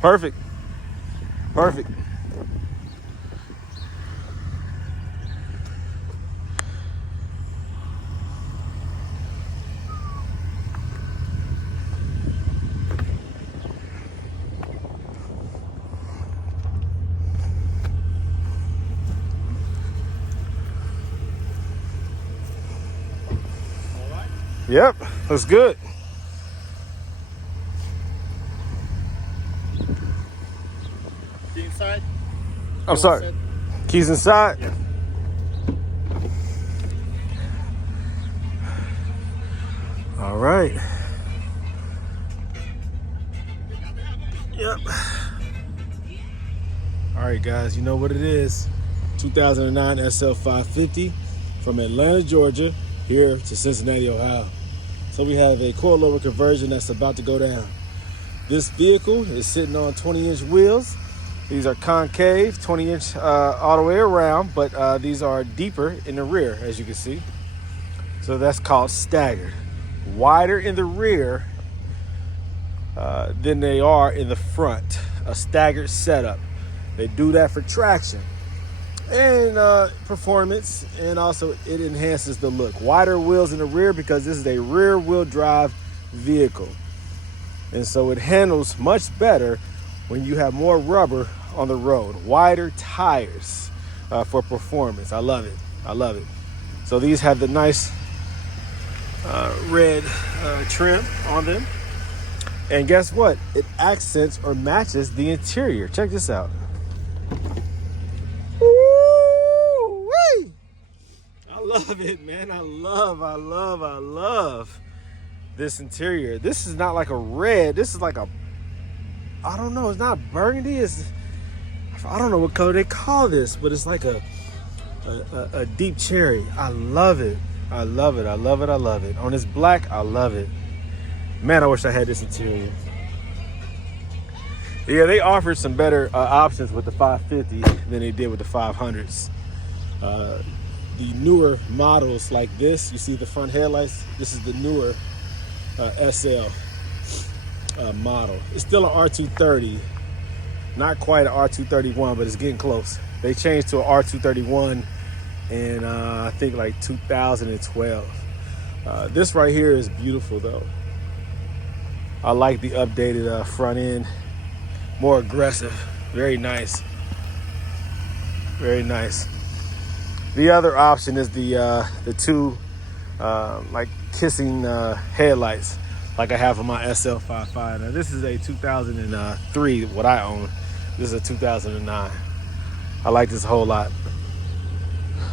Perfect. Perfect. Yep, looks good. Key inside? I'm sorry. Keys inside? Yes. All right. Yep. All right, guys, you know what it is. 2009 SL550 from Atlanta, Georgia, here to Cincinnati, Ohio. So we have a coilover conversion that's about to go down. This vehicle is sitting on 20-inch wheels. These are concave, 20-inch all the way around, but these are deeper in the rear, as you can see. So that's called staggered. Wider in the rear than they are in the front. A staggered setup. They do that for traction and performance, and also it enhances the look. Wider wheels in the rear because this is a rear wheel drive vehicle, and so it handles much better when you have more rubber on the road. Wider tires for performance. I love it. I love it. So these have the nice red trim on them, and guess what? It accents or matches the interior. Check this out. Woo-wee! I love it, man. I love this interior. This is not like a red. This is like a, I don't know. It's not burgundy. I don't know what color they call this, but it's like a deep cherry. I love it. I love it. I love it. I love it. On this black, I love it. Man, I wish I had this interior. Yeah, they offered some better options with the 550 than they did with the 500s. The newer models like this, you see the front headlights? This is the newer SL model. It's still an R230, not quite an R231, but it's getting close. They changed to an R231 in I think like 2012. This right here is beautiful though. I like the updated front end, more aggressive, very nice, very nice. The other option is the two like kissing headlights, like I have on my SL550. Now this is a 2003, what I own. This is a 2009. I like this a whole lot.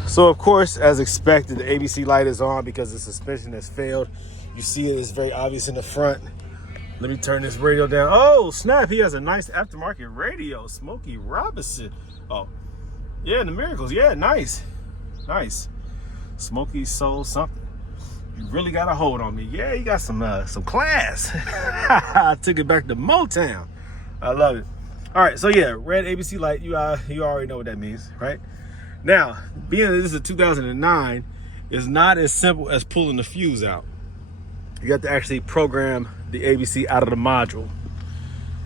So of course, as expected, the ABC light is on because the suspension has failed. You see it is very obvious in the front. Let me turn this radio down. Oh snap, he has a nice aftermarket radio, Smokey Robinson. Oh yeah, the Miracles, yeah, nice. Nice. Smokey sold something. You really got a hold on me. Yeah, you got some class. I took it back to Motown. I love it. All right, so yeah, red ABC light. You already know what that means, right? Now, being that this is a 2009, is not as simple as pulling the fuse out. You have to actually program the ABC out of the module.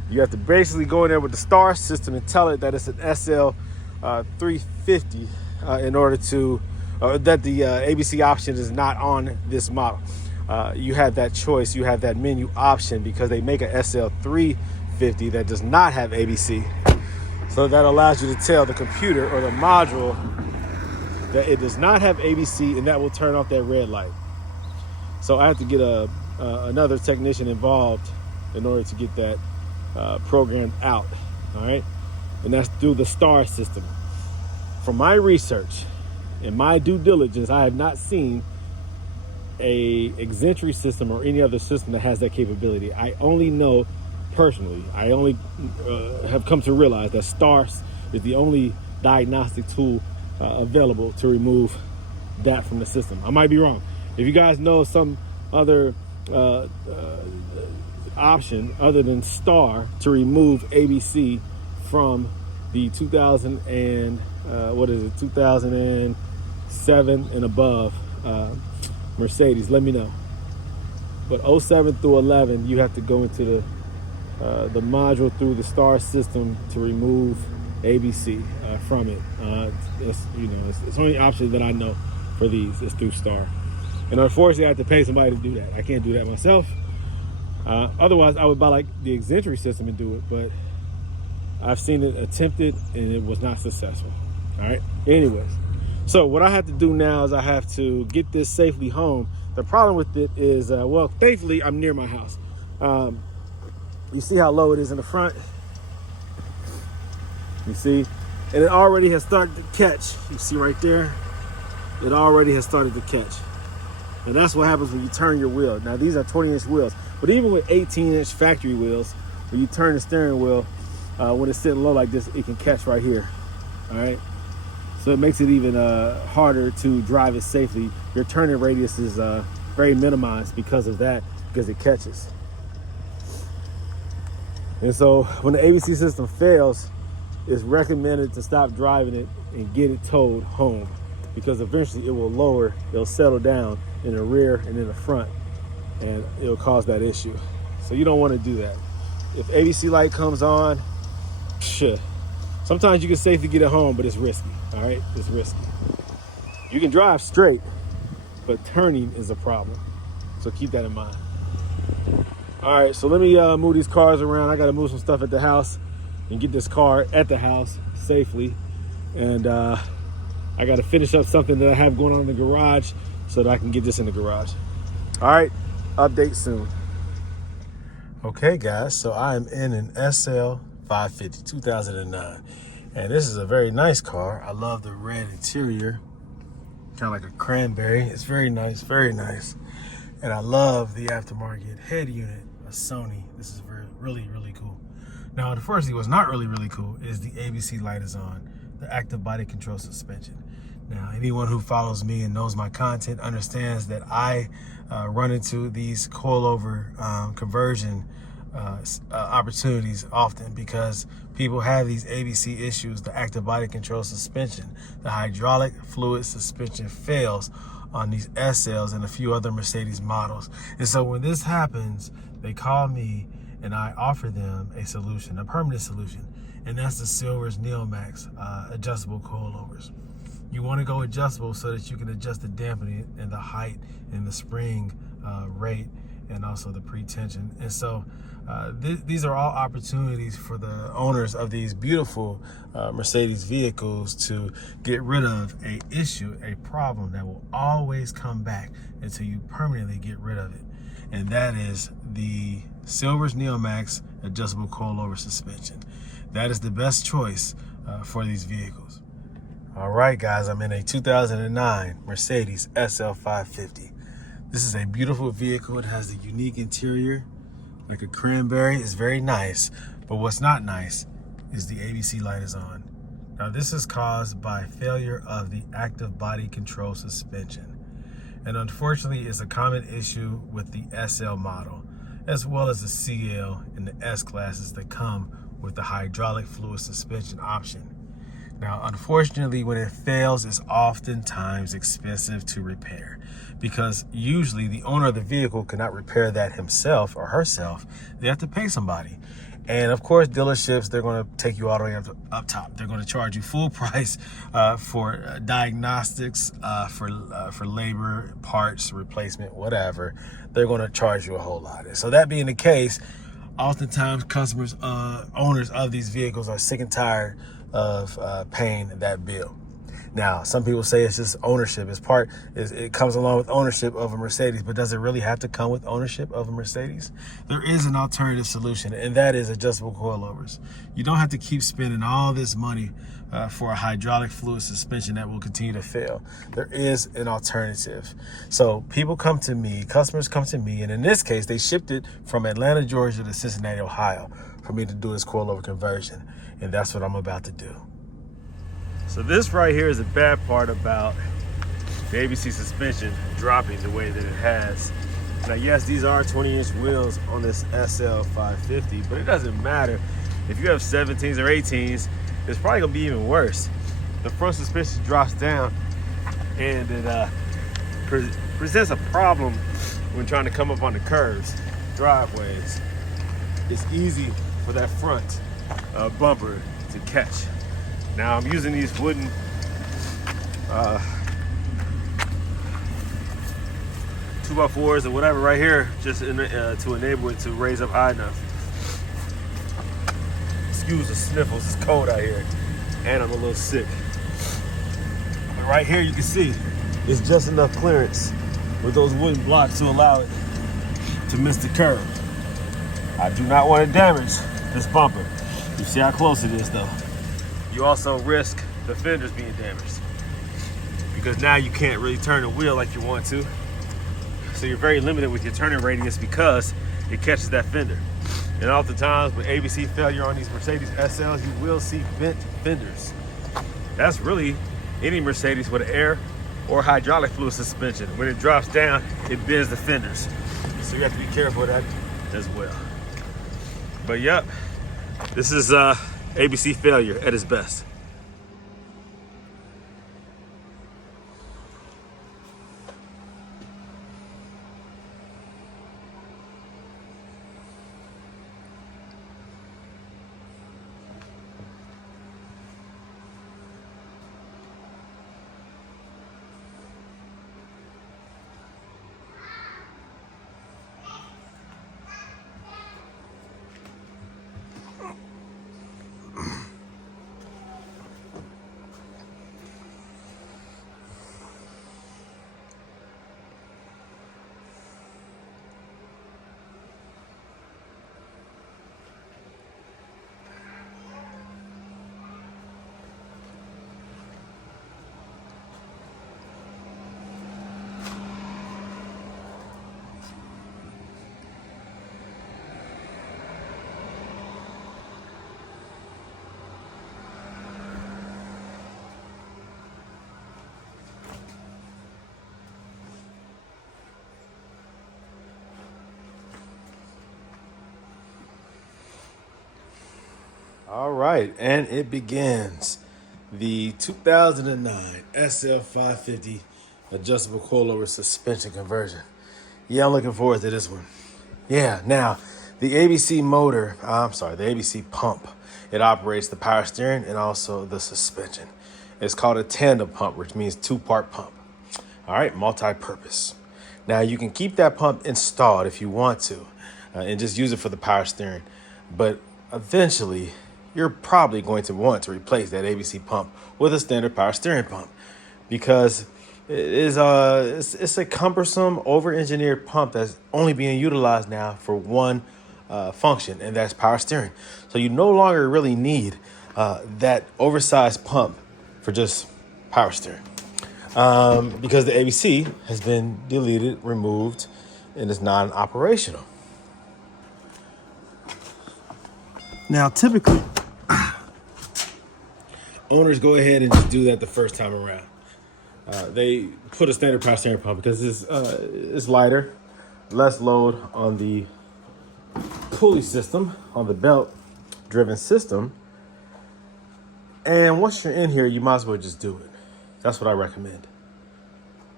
You have to basically go in there with the star system and tell it that it's an SL350 in order to, that the ABC option is not on this model. You have that choice, you have that menu option because they make a SL350 that does not have ABC. So that allows you to tell the computer or the module that it does not have ABC, and that will turn off that red light. So I have to get another technician involved in order to get that programmed out, all right? And that's through the star system. From my research and my due diligence, I have not seen a Exentry system or any other system that has that capability. I only know personally, I only have come to realize that STARS is the only diagnostic tool available to remove that from the system. I might be wrong. If you guys know some other option other than STAR to remove ABC from the 2007 and above Mercedes, let me know. But 07 through 11, you have to go into the module through the star system to remove ABC from it. It's the only option that I know for these is through star. And unfortunately, I have to pay somebody to do that. I can't do that myself. Otherwise, I would buy like the Exemplary system and do it, but I've seen it attempted and it was not successful. All right. Anyways, so what I have to do now is I have to get this safely home. The problem with it is, well, thankfully I'm near my house. You see how low it is in the front? You see? And it already has started to catch. You see right there? It already has started to catch. And that's what happens when you turn your wheel. Now, these are 20-inch wheels. But even with 18-inch factory wheels, when you turn the steering wheel, when it's sitting low like this, it can catch right here. All right? So it makes it even harder to drive it safely. Your turning radius is very minimized because of that, because it catches. And so when the ABC system fails, it's recommended to stop driving it and get it towed home, because eventually it will lower, it'll settle down in the rear and in the front, and it'll cause that issue. So you don't want to do that. If ABC light comes on, shit. Sometimes you can safely get it home, but it's risky, all right? It's risky. You can drive straight, but turning is a problem. So keep that in mind. All right, so let me move these cars around. I got to move some stuff at the house and get this car at the house safely. And I got to finish up something that I have going on in the garage so that I can get this in the garage. All right, update soon. Okay, guys, so I am in an SL550 2009. And this is a very nice car. I love the red interior, kind of like a cranberry. It's very nice, very nice. And I love the aftermarket head unit, a Sony. This is really, really cool. Now, unfortunately, what's not really cool is the ABC light is on, the active body control suspension. Now, anyone who follows me and knows my content understands that I run into these coilover conversion opportunities often, because people have these ABC issues. The active body control suspension, the hydraulic fluid suspension fails on these SLs and a few other Mercedes models. And so when this happens, they call me and I offer them a solution, a permanent solution, and that's the Silver's Neomax adjustable coilovers. You want to go adjustable so that you can adjust the dampening and the height and the spring rate and also the pre-tension. And so these are all opportunities for the owners of these beautiful Mercedes vehicles to get rid of a issue, a problem that will always come back until you permanently get rid of it. And that is the Silver's Neomax adjustable coilover suspension. That is the best choice for these vehicles. All right, guys, I'm in a 2009 Mercedes SL550. This is a beautiful vehicle. It has a unique interior, like a cranberry. It's very nice, but what's not nice is the ABC light is on. Now, this is caused by failure of the active body control suspension. And unfortunately, it's a common issue with the SL model, as well as the CL and the S classes that come with the hydraulic fluid suspension option. Now, unfortunately, when it fails, it's oftentimes expensive to repair, because usually the owner of the vehicle cannot repair that himself or herself. They have to pay somebody. And of course, dealerships, they're going to take you all the way up top. They're going to charge you full price for diagnostics, for labor, parts, replacement, whatever. They're going to charge you a whole lot. So that being the case, oftentimes customers, owners of these vehicles are sick and tired of paying that bill. Now, some people say it's just ownership. It comes along with ownership of a Mercedes, but does it really have to come with ownership of a Mercedes? There is an alternative solution, and that is adjustable coilovers. You don't have to keep spending all this money for a hydraulic fluid suspension that will continue to fail. There is an alternative. So people come to me, customers come to me, and in this case, they shipped it from Atlanta, Georgia to Cincinnati, Ohio for me to do this coilover conversion. And that's what I'm about to do. So this right here is the bad part about the ABC suspension dropping the way that it has. Now, yes, these are 20-inch wheels on this SL550, but it doesn't matter. If you have 17s or 18s, it's probably gonna be even worse. The front suspension drops down, and it presents a problem when trying to come up on the curves, driveways. it's easy for that front bumper to catch. Now I'm using these wooden 2x4s or whatever right here, just to enable it to raise up high enough. Excuse the sniffles, it's cold out here, and I'm a little sick. But right here you can see it's just enough clearance with those wooden blocks to allow it to miss the curb. I do not want to damage this bumper. You see how close it is though. You also risk the fenders being damaged because now you can't really turn the wheel like you want to. So you're very limited with your turning radius because it catches that fender. And oftentimes with ABC failure on these Mercedes SLs, you will see bent fenders. That's really any Mercedes with an air or hydraulic fluid suspension. When it drops down, it bends the fenders. So you have to be careful of that as well. But yep, this is ABC failure at its best. All right, and it begins. The 2009 SL550 adjustable coilover suspension conversion. Yeah, I'm looking forward to this one. Yeah, now, the ABC the ABC pump, it operates the power steering and also the suspension. It's called a tandem pump, which means two-part pump. All right, multi-purpose. Now, you can keep that pump installed if you want to and just use it for the power steering. But eventually, you're probably going to want to replace that ABC pump with a standard power steering pump because it's a cumbersome, over-engineered pump that's only being utilized now for one function, and that's power steering. So you no longer really need that oversized pump for just power steering because the ABC has been deleted, removed, and is non-operational. Now, typically, owners go ahead and just do that the first time around. They put a standard power steering pump because it's lighter, less load on the pulley system, on the belt-driven system. And once you're in here, you might as well just do it. That's what I recommend.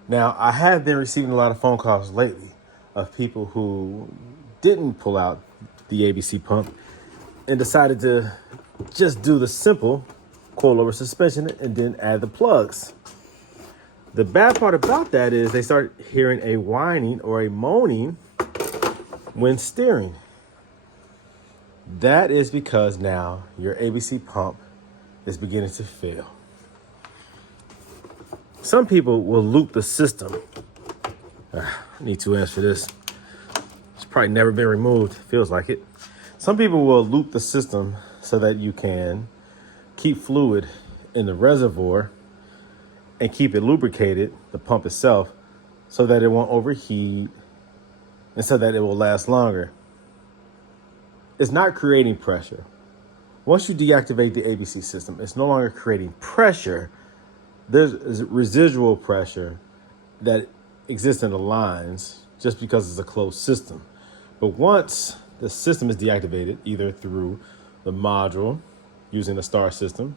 Now, I have been receiving a lot of phone calls lately of people who didn't pull out the ABC pump and decided to just do the simple coilover suspension and then add the plugs. The bad part about that is they start hearing a whining or a moaning when steering. That is because now your ABC pump is beginning to fail. Some people will loop the system. I need 2 amps for this. It's probably never been removed. Feels like it. Some people will loop the system so that you can keep fluid in the reservoir and keep it lubricated, the pump itself, so that it won't overheat and so that it will last longer. It's not creating pressure. Once you deactivate the ABC system, it's no longer creating pressure. There's residual pressure that exists in the lines just because it's a closed system. But once the system is deactivated, either through the module using the star system,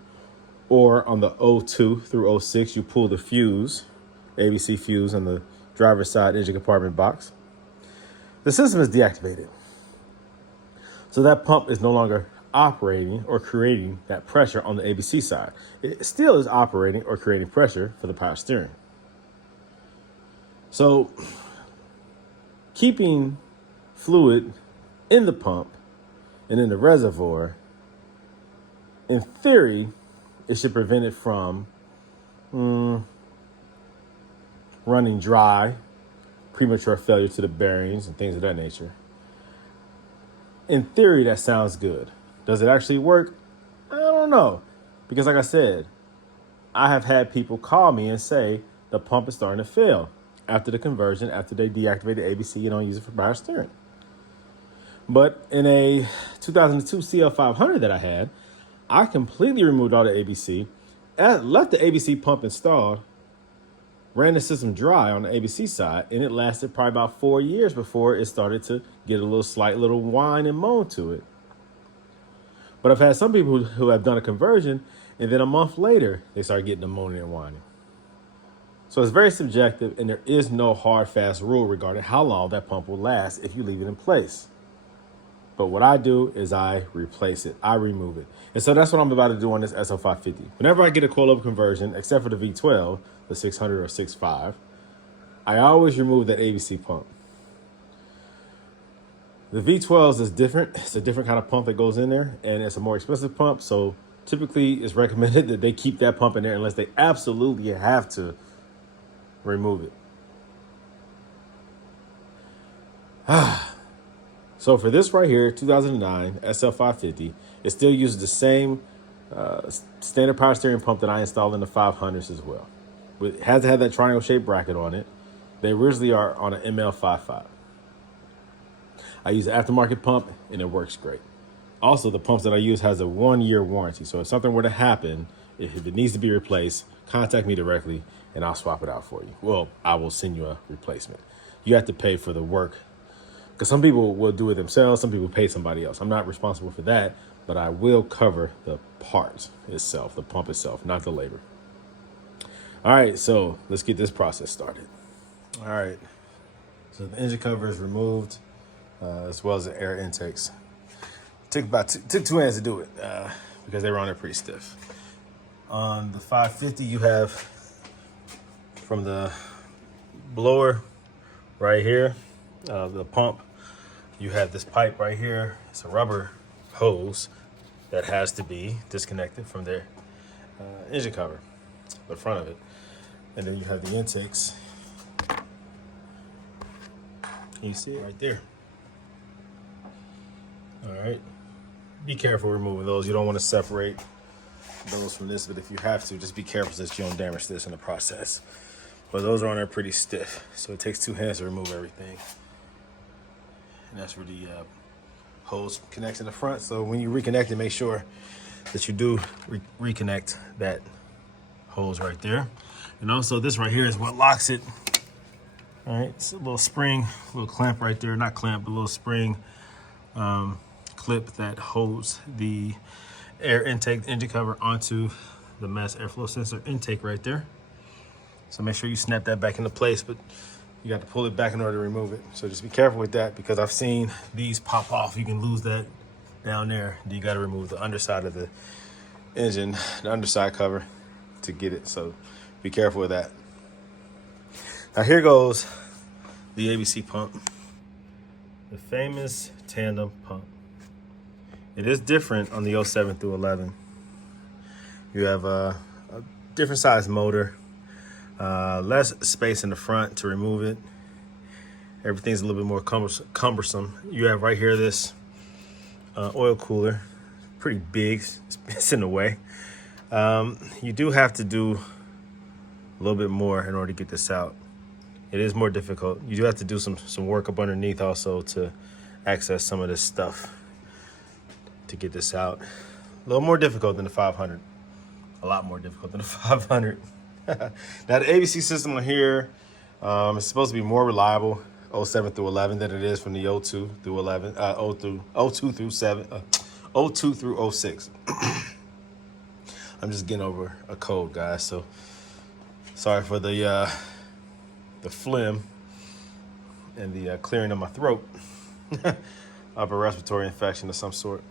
or on the O2 through O6, you pull the fuse, ABC fuse on the driver's side engine compartment box. The system is deactivated. So that pump is no longer operating or creating that pressure on the ABC side. It still is operating or creating pressure for the power steering. So keeping fluid in the pump and in the reservoir, in theory, it should prevent it from running dry, premature failure to the bearings and things of that nature. In theory, that sounds good. Does it actually work? I don't know. Because like I said, I have had people call me and say the pump is starting to fail after the conversion, after they deactivate the ABC and don't use it for power steering. But in a 2002 SL500 that I had, I completely removed all the ABC, left the ABC pump installed, ran the system dry on the ABC side, and it lasted probably about 4 years before it started to get a slight little whine and moan to it. But I've had some people who have done a conversion, and then a month later, they start getting the moaning and whining. So it's very subjective, and there is no hard, fast rule regarding how long that pump will last if you leave it in place. But what I do is I replace it. I remove it. And so that's what I'm about to do on this SL550. Whenever I get a coilover conversion, except for the V12, the 600 or 6.5, I always remove that ABC pump. The V12s is different. It's a different kind of pump that goes in there, and it's a more expensive pump. So typically it's recommended that they keep that pump in there unless they absolutely have to remove it. So for this right here, 2009 SL550, it still uses the same standard power steering pump that I installed in the 500s as well. It has to have that triangle shaped bracket on it. They originally are on an ML55. I use an aftermarket pump and it works great. Also, the pumps that I use has a 1-year warranty. So if something were to happen, if it needs to be replaced, contact me directly and I'll swap it out for you. Well, I will send you a replacement. You have to pay for the work, because some people will do it themselves. Some people pay somebody else. I'm not responsible for that, but I will cover the part itself, the pump itself, not the labor. All right, so let's get this process started. All right, so the engine cover is removed, as well as the air intakes. Took 2 hands to do it because they were on there pretty stiff. On the 550, you have from the blower right here, the pump, you have this pipe right here. It's a rubber hose that has to be disconnected from their engine cover, the front of it. And then you have the intakes. You see it right there. All right. Be careful removing those. You don't want to separate those from this, but if you have to, just be careful so that you don't damage this in the process. But those are on there pretty stiff, so it takes 2 hands to remove everything. And that's where the hose connects in the front. So when you reconnect it, make sure that you do reconnect that hose right there. And also this right here is what locks it. All right, it's a little spring, a little clamp right there. Not clamp, but a little spring clip that holds the air intake engine cover onto the mass airflow sensor intake right there. So make sure you snap that back into place, but you got to pull it back in order to remove it. So just be careful with that, because I've seen these pop off. You can lose that down there. You got to remove the underside of the engine, the underside cover, to get it. So be careful with that. Now here goes the ABC pump, the famous tandem pump. It is different on the 07 through 11. You have a different size motor, less space in the front to remove it. Everything's a little bit more cumbersome. You have right here this oil cooler, pretty big, it's in the way. You do have to do a little bit more in order to get this out. It is more difficult. You do have to do some work up underneath also to access some of this stuff to get this out. A little more difficult than the 500. A lot more difficult than the 500. Now the ABC system on here is supposed to be more reliable 07 through 11 than it is from the 02 through 11, 02 through 7, 02 through 06. I'm just getting over a cold, guys, so sorry for the phlegm and the clearing of my throat. upper respiratory infection of some sort.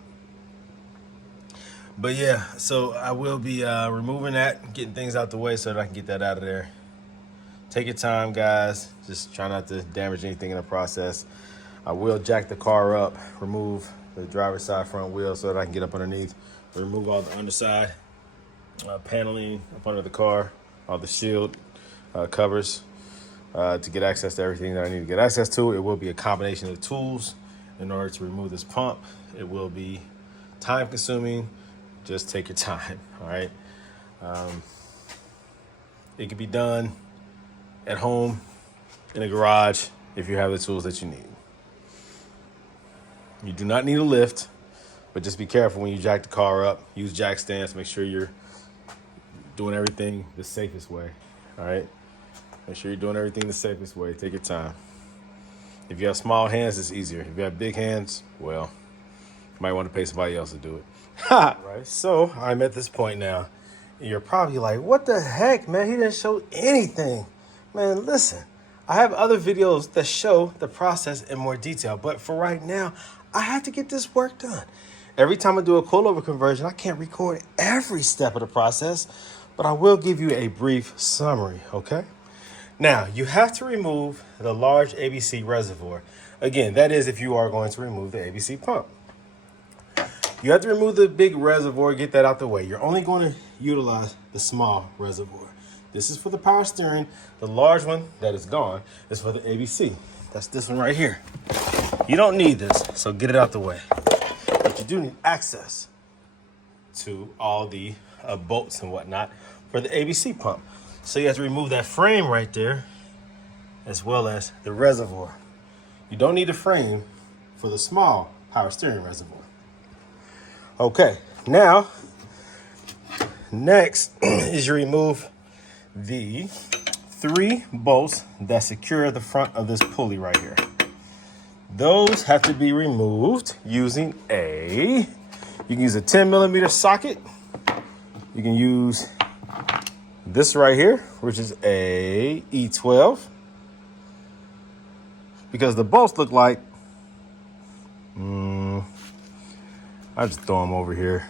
But yeah, so I will be removing that, getting things out the way so that I can get that out of there. Take your time, guys. Just try not to damage anything in the process. I will jack the car up, remove the driver's side front wheel so that I can get up underneath, remove all the underside paneling up under the car, all the shield covers to get access to everything that I need to get access to. It will be a combination of tools in order to remove this pump. It will be time consuming. Just take your time, all right? It can be done at home, in a garage, if you have the tools that you need. You do not need a lift, but just be careful when you jack the car up. Use jack stands. Make sure you're doing everything the safest way, all right? Make sure you're doing everything the safest way. Take your time. If you have small hands, it's easier. If you have big hands, well, you might want to pay somebody else to do it. Right, so I'm at this point now. You're probably like, what the heck, man? He didn't show anything. Man, listen, I have other videos that show the process in more detail, but for right now, I have to get this work done. Every time I do a coilover conversion, I can't record every step of the process, but I will give you a brief summary, okay? Now, you have to remove the large ABC reservoir. Again, that is if you are going to remove the ABC pump. You have to remove the big reservoir, get that out the way. You're only going to utilize the small reservoir. This is for the power steering. The large one that is gone is for the ABC. That's this one right here. You don't need this, so get it out the way. But you do need access to all the bolts and whatnot for the ABC pump. So you have to remove that frame right there, as well as the reservoir. You don't need a frame for the small power steering reservoir. Okay, now, next is you remove the 3 bolts that secure the front of this pulley right here. Those have to be removed using you can use a 10mm socket. You can use this right here, which is a E12, because the bolts look like, I just throw them over here.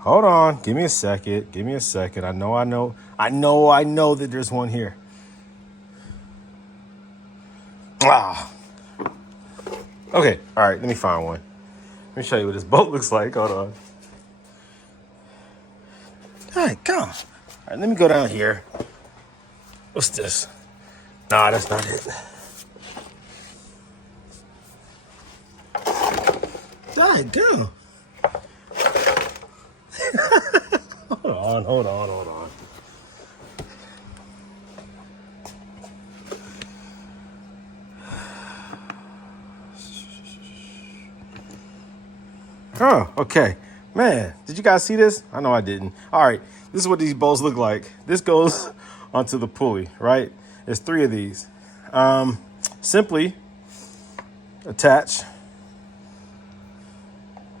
Hold on, give me a second. I know that there's one here. Okay, all right, let me find one. Let me show you what this bolt looks like. Hold on. All right, come. All right, let me go down here. What's this? Nah, that's not it. All right, go. Hold on. Oh, okay. Man, did you guys see this? I know I didn't. All right, this is what these bolts look like. This goes onto the pulley, right? There's 3 of these. Simply attach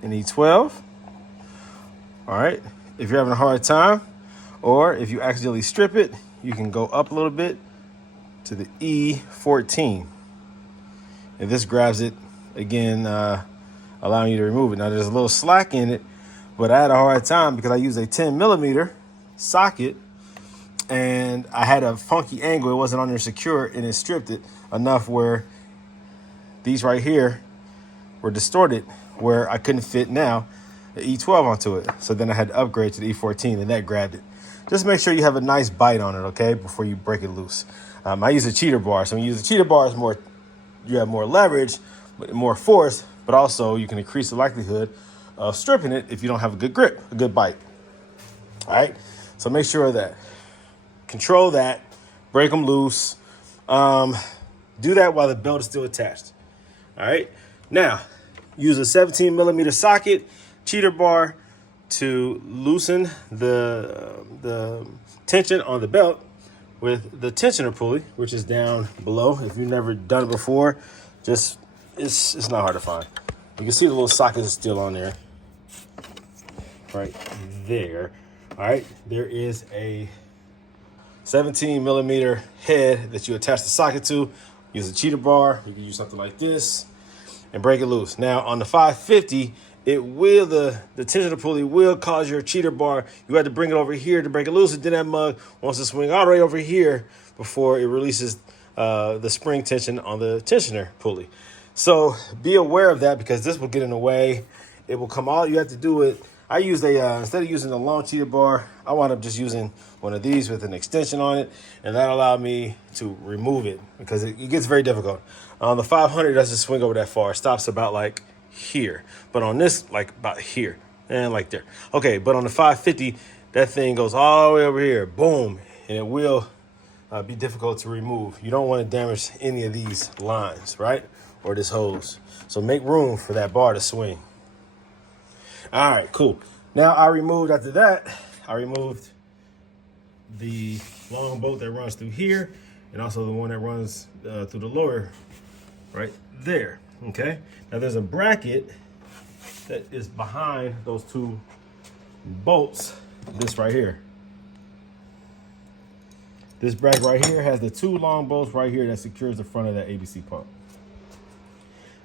an E12. All right. If you're having a hard time, or if you accidentally strip it, you can go up a little bit to the E14. And this grabs it again, allowing you to remove it. Now there's a little slack in it, but I had a hard time because I used a 10mm socket and I had a funky angle. It wasn't under secure and it stripped it enough where these right here were distorted, where I couldn't fit now the E12 onto it. So then I had to upgrade to the E14 and that grabbed it. Just make sure you have a nice bite on it, okay, before you break it loose. I use a cheater bar. So when you use a cheater bar, it's more, you have more leverage, but more force, but also you can increase the likelihood of stripping it if you don't have a good grip, a good bite. All right, so make sure of that. Control that, break them loose. Do that while the belt is still attached. All right, now use a 17mm socket, cheater bar to loosen the tension on the belt with the tensioner pulley, which is down below. If you've never done it before, just it's not hard to find. You can see the little socket is still on there, right there. All right, there is a 17mm head that you attach the socket to. Use a cheater bar. You can use something like this. and break it loose. Now on the 550, it will, the tensioner pulley will cause your cheater bar. You have to bring it over here to break it loose, and then that mug wants to swing all the way over here before it releases the spring tension on the tensioner pulley. So be aware of that, because this will get in the way. It will come out. You have to do it. I used instead of using a long cheater bar, I wound up just using one of these with an extension on it, and that allowed me to remove it, because it gets very difficult. On the 500, it doesn't swing over that far. It stops about like here, but on this, like about here and like there. Okay, but on the 550, that thing goes all the way over here, boom, and it will be difficult to remove. You don't want to damage any of these lines, right, or this hose. So make room for that bar to swing. All right, cool. Now after that, I removed the long bolt that runs through here, and also the one that runs through the lower right there. Okay, now there's a bracket that is behind those two bolts, this right here. This bracket right here has the two long bolts right here that secures the front of that ABC pump.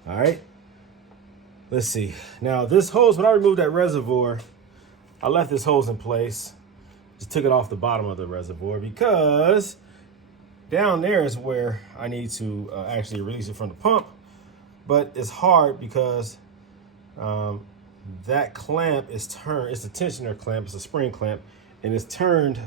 All right, let's see. Now this hose, when I removed that reservoir, I left this hose in place, just took it off the bottom of the reservoir, because down there is where I need to actually release it from the pump. But it's hard because that clamp is turned. It's a tensioner clamp. It's a spring clamp, and it's turned.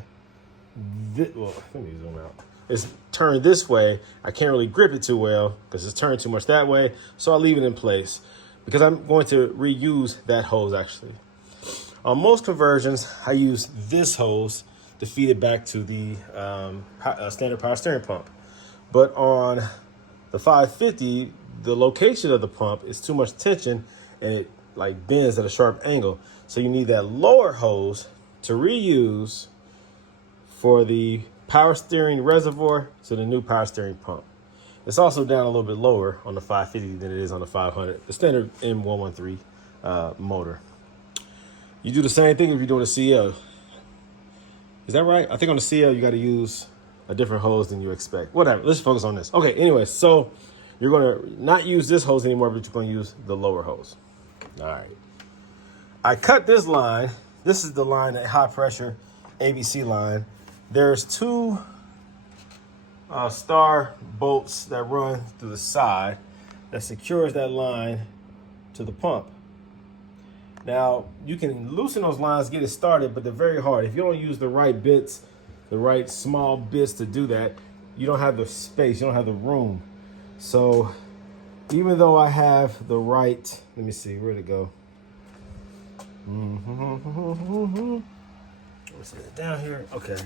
Well, let me zoom out. It's turned this way. I can't really grip it too well because it's turned too much that way. So I'll leave it in place because I'm going to reuse that hose actually. On most conversions, I use this hose to feed it back to the standard power steering pump. But on the 550, the location of the pump is too much tension and it like bends at a sharp angle. So you need that lower hose to reuse for the power steering reservoir to the new power steering pump. It's also down a little bit lower on the 550 than it is on the 500, the standard M113 motor. You do the same thing if you're doing a CL. Is that right? I think on the CL you got to use a different hose than you expect. Whatever, let's focus on this. Okay, anyway, so you're going to not use this hose anymore, but you're going to use the lower hose. All right. I cut this line. This is the line, that high pressure ABC line. There's two star bolts that run through the side that secures that line to the pump. Now, you can loosen those lines, get it started, but they're very hard. If you don't use the right bits, the right small bits to do that, you don't have the space, you don't have the room. So even though I have the right, let me see, where'd it go? Let's get it down here. Okay.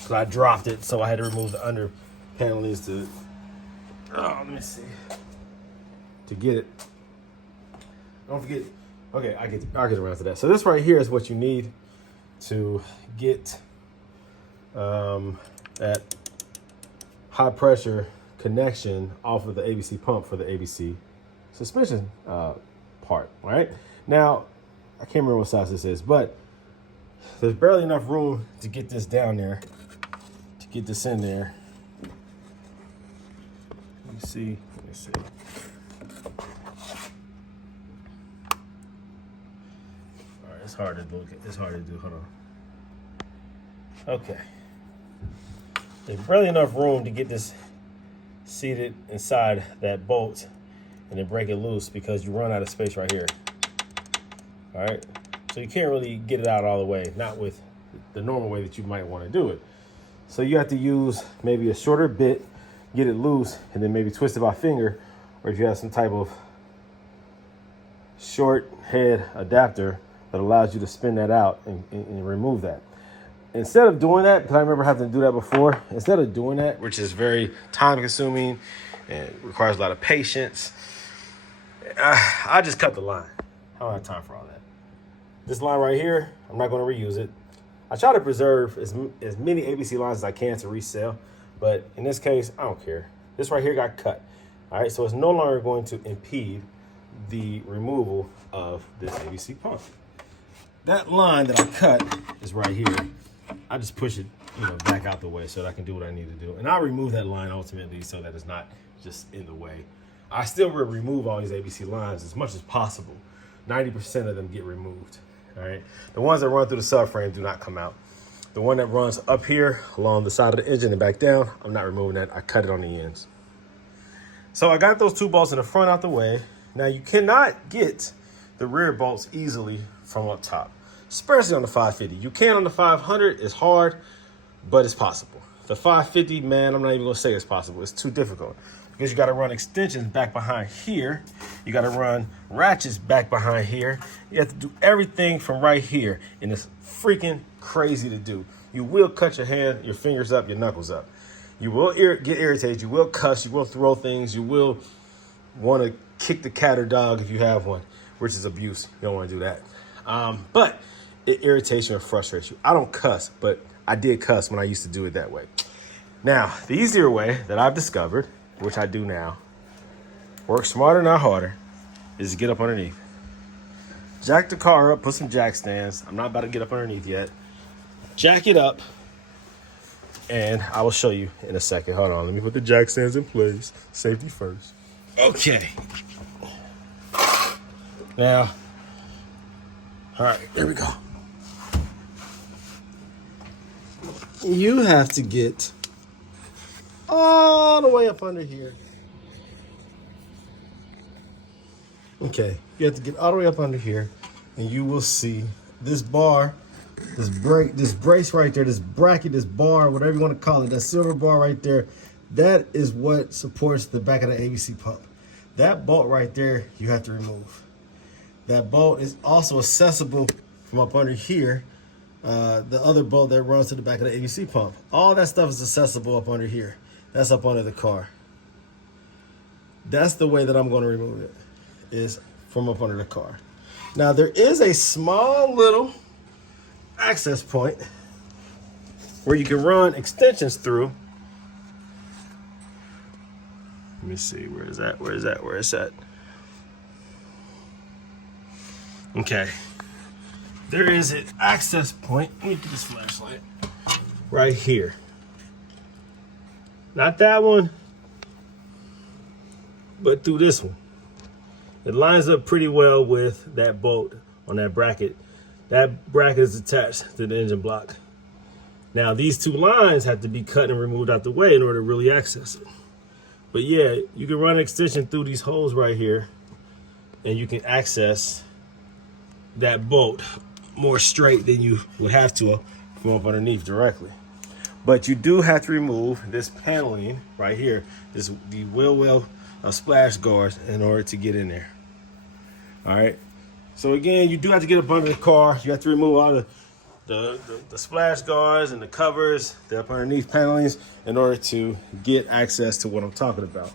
So I dropped it, so I had to remove the under panelings to, let me see, to get it. Don't forget, okay, I'll get around to that. So this right here is what you need to get that high pressure connection off of the ABC pump for the ABC suspension part, right? Now, I can't remember what size this is, but there's barely enough room to get this down there, to get this in there. Let me see. All right, it's hard to look at. It's hard to do. Hold on. Okay. There's barely enough room to get this seated inside that bolt and then break it loose because you run out of space right here. All right, so you can't really get it out all the way, not with the normal way that you might want to do it. So you have to use maybe a shorter bit, get it loose, and then maybe twist it by finger, or if you have some type of short head adapter that allows you to spin that out and remove that. Instead of doing that, because I remember having to do that before, instead of doing that, which is very time consuming and requires a lot of patience, I just cut the line. I don't have time for all that. This line right here, I'm not going to reuse it. I try to preserve as many ABC lines as I can to resell, but in this case, I don't care. This right here got cut. All right, so it's no longer going to impede the removal of this ABC pump. That line that I cut is right here. I just push it, back out the way so that I can do what I need to do. And I'll remove that line ultimately so that it's not just in the way. I still will remove all these ABC lines as much as possible. 90% of them get removed, all right? The ones that run through the subframe do not come out. The one that runs up here along the side of the engine and back down, I'm not removing that. I cut it on the ends. So I got those 2 bolts in the front out the way. Now you cannot get the rear bolts easily from up top, especially on the 550. You can on the 500, it's hard, but it's possible. The 550, man, I'm not even gonna say it's possible. It's too difficult because you gotta run extensions back behind here. You gotta run ratchets back behind here. You have to do everything from right here, and it's freaking crazy to do. You will cut your hand, your fingers up, your knuckles up. You will get irritated, you will cuss, you will throw things, you will wanna kick the cat or dog if you have one, which is abuse. You don't wanna do that. But it irritates you and frustrates you. I don't cuss, but I did cuss when I used to do it that way. Now, the easier way that I've discovered, which I do now, work smarter, not harder, is to get up underneath. Jack the car up, put some jack stands. I'm not about to get up underneath yet. Jack it up, and I will show you in a second. Hold on, let me put the jack stands in place. Safety first. Okay. Now, all right, there we go. You have to get all the way up under here. Okay, you have to get all the way up under here, and you will see this bar, this brace right there, this bracket, this bar, whatever you want to call it, that silver bar right there, that is what supports the back of the ABC pump. That bolt right there, you have to remove. That bolt is also accessible from up under here. The other bolt that runs to the back of the ABC pump. All that stuff is accessible up under here. That's up under the car. That's the way that I'm going to remove it, is from up under the car. Now there is a small little access point where you can run extensions through. Let me see, where is that? Where is that? Where is that? Okay. There is an access point. Let me get this flashlight. Right here. Not that one, but through this one. It lines up pretty well with that bolt on that bracket. That bracket is attached to the engine block. Now these 2 lines have to be cut and removed out the way in order to really access it. But yeah, you can run an extension through these holes right here, and you can access that bolt more straight than you would have to from up underneath directly. But you do have to remove this paneling right here, the wheel well splash guards, in order to get in there. All right. So again, you do have to get up under the car. You have to remove all the splash guards and the covers, the up underneath panelings, in order to get access to what I'm talking about.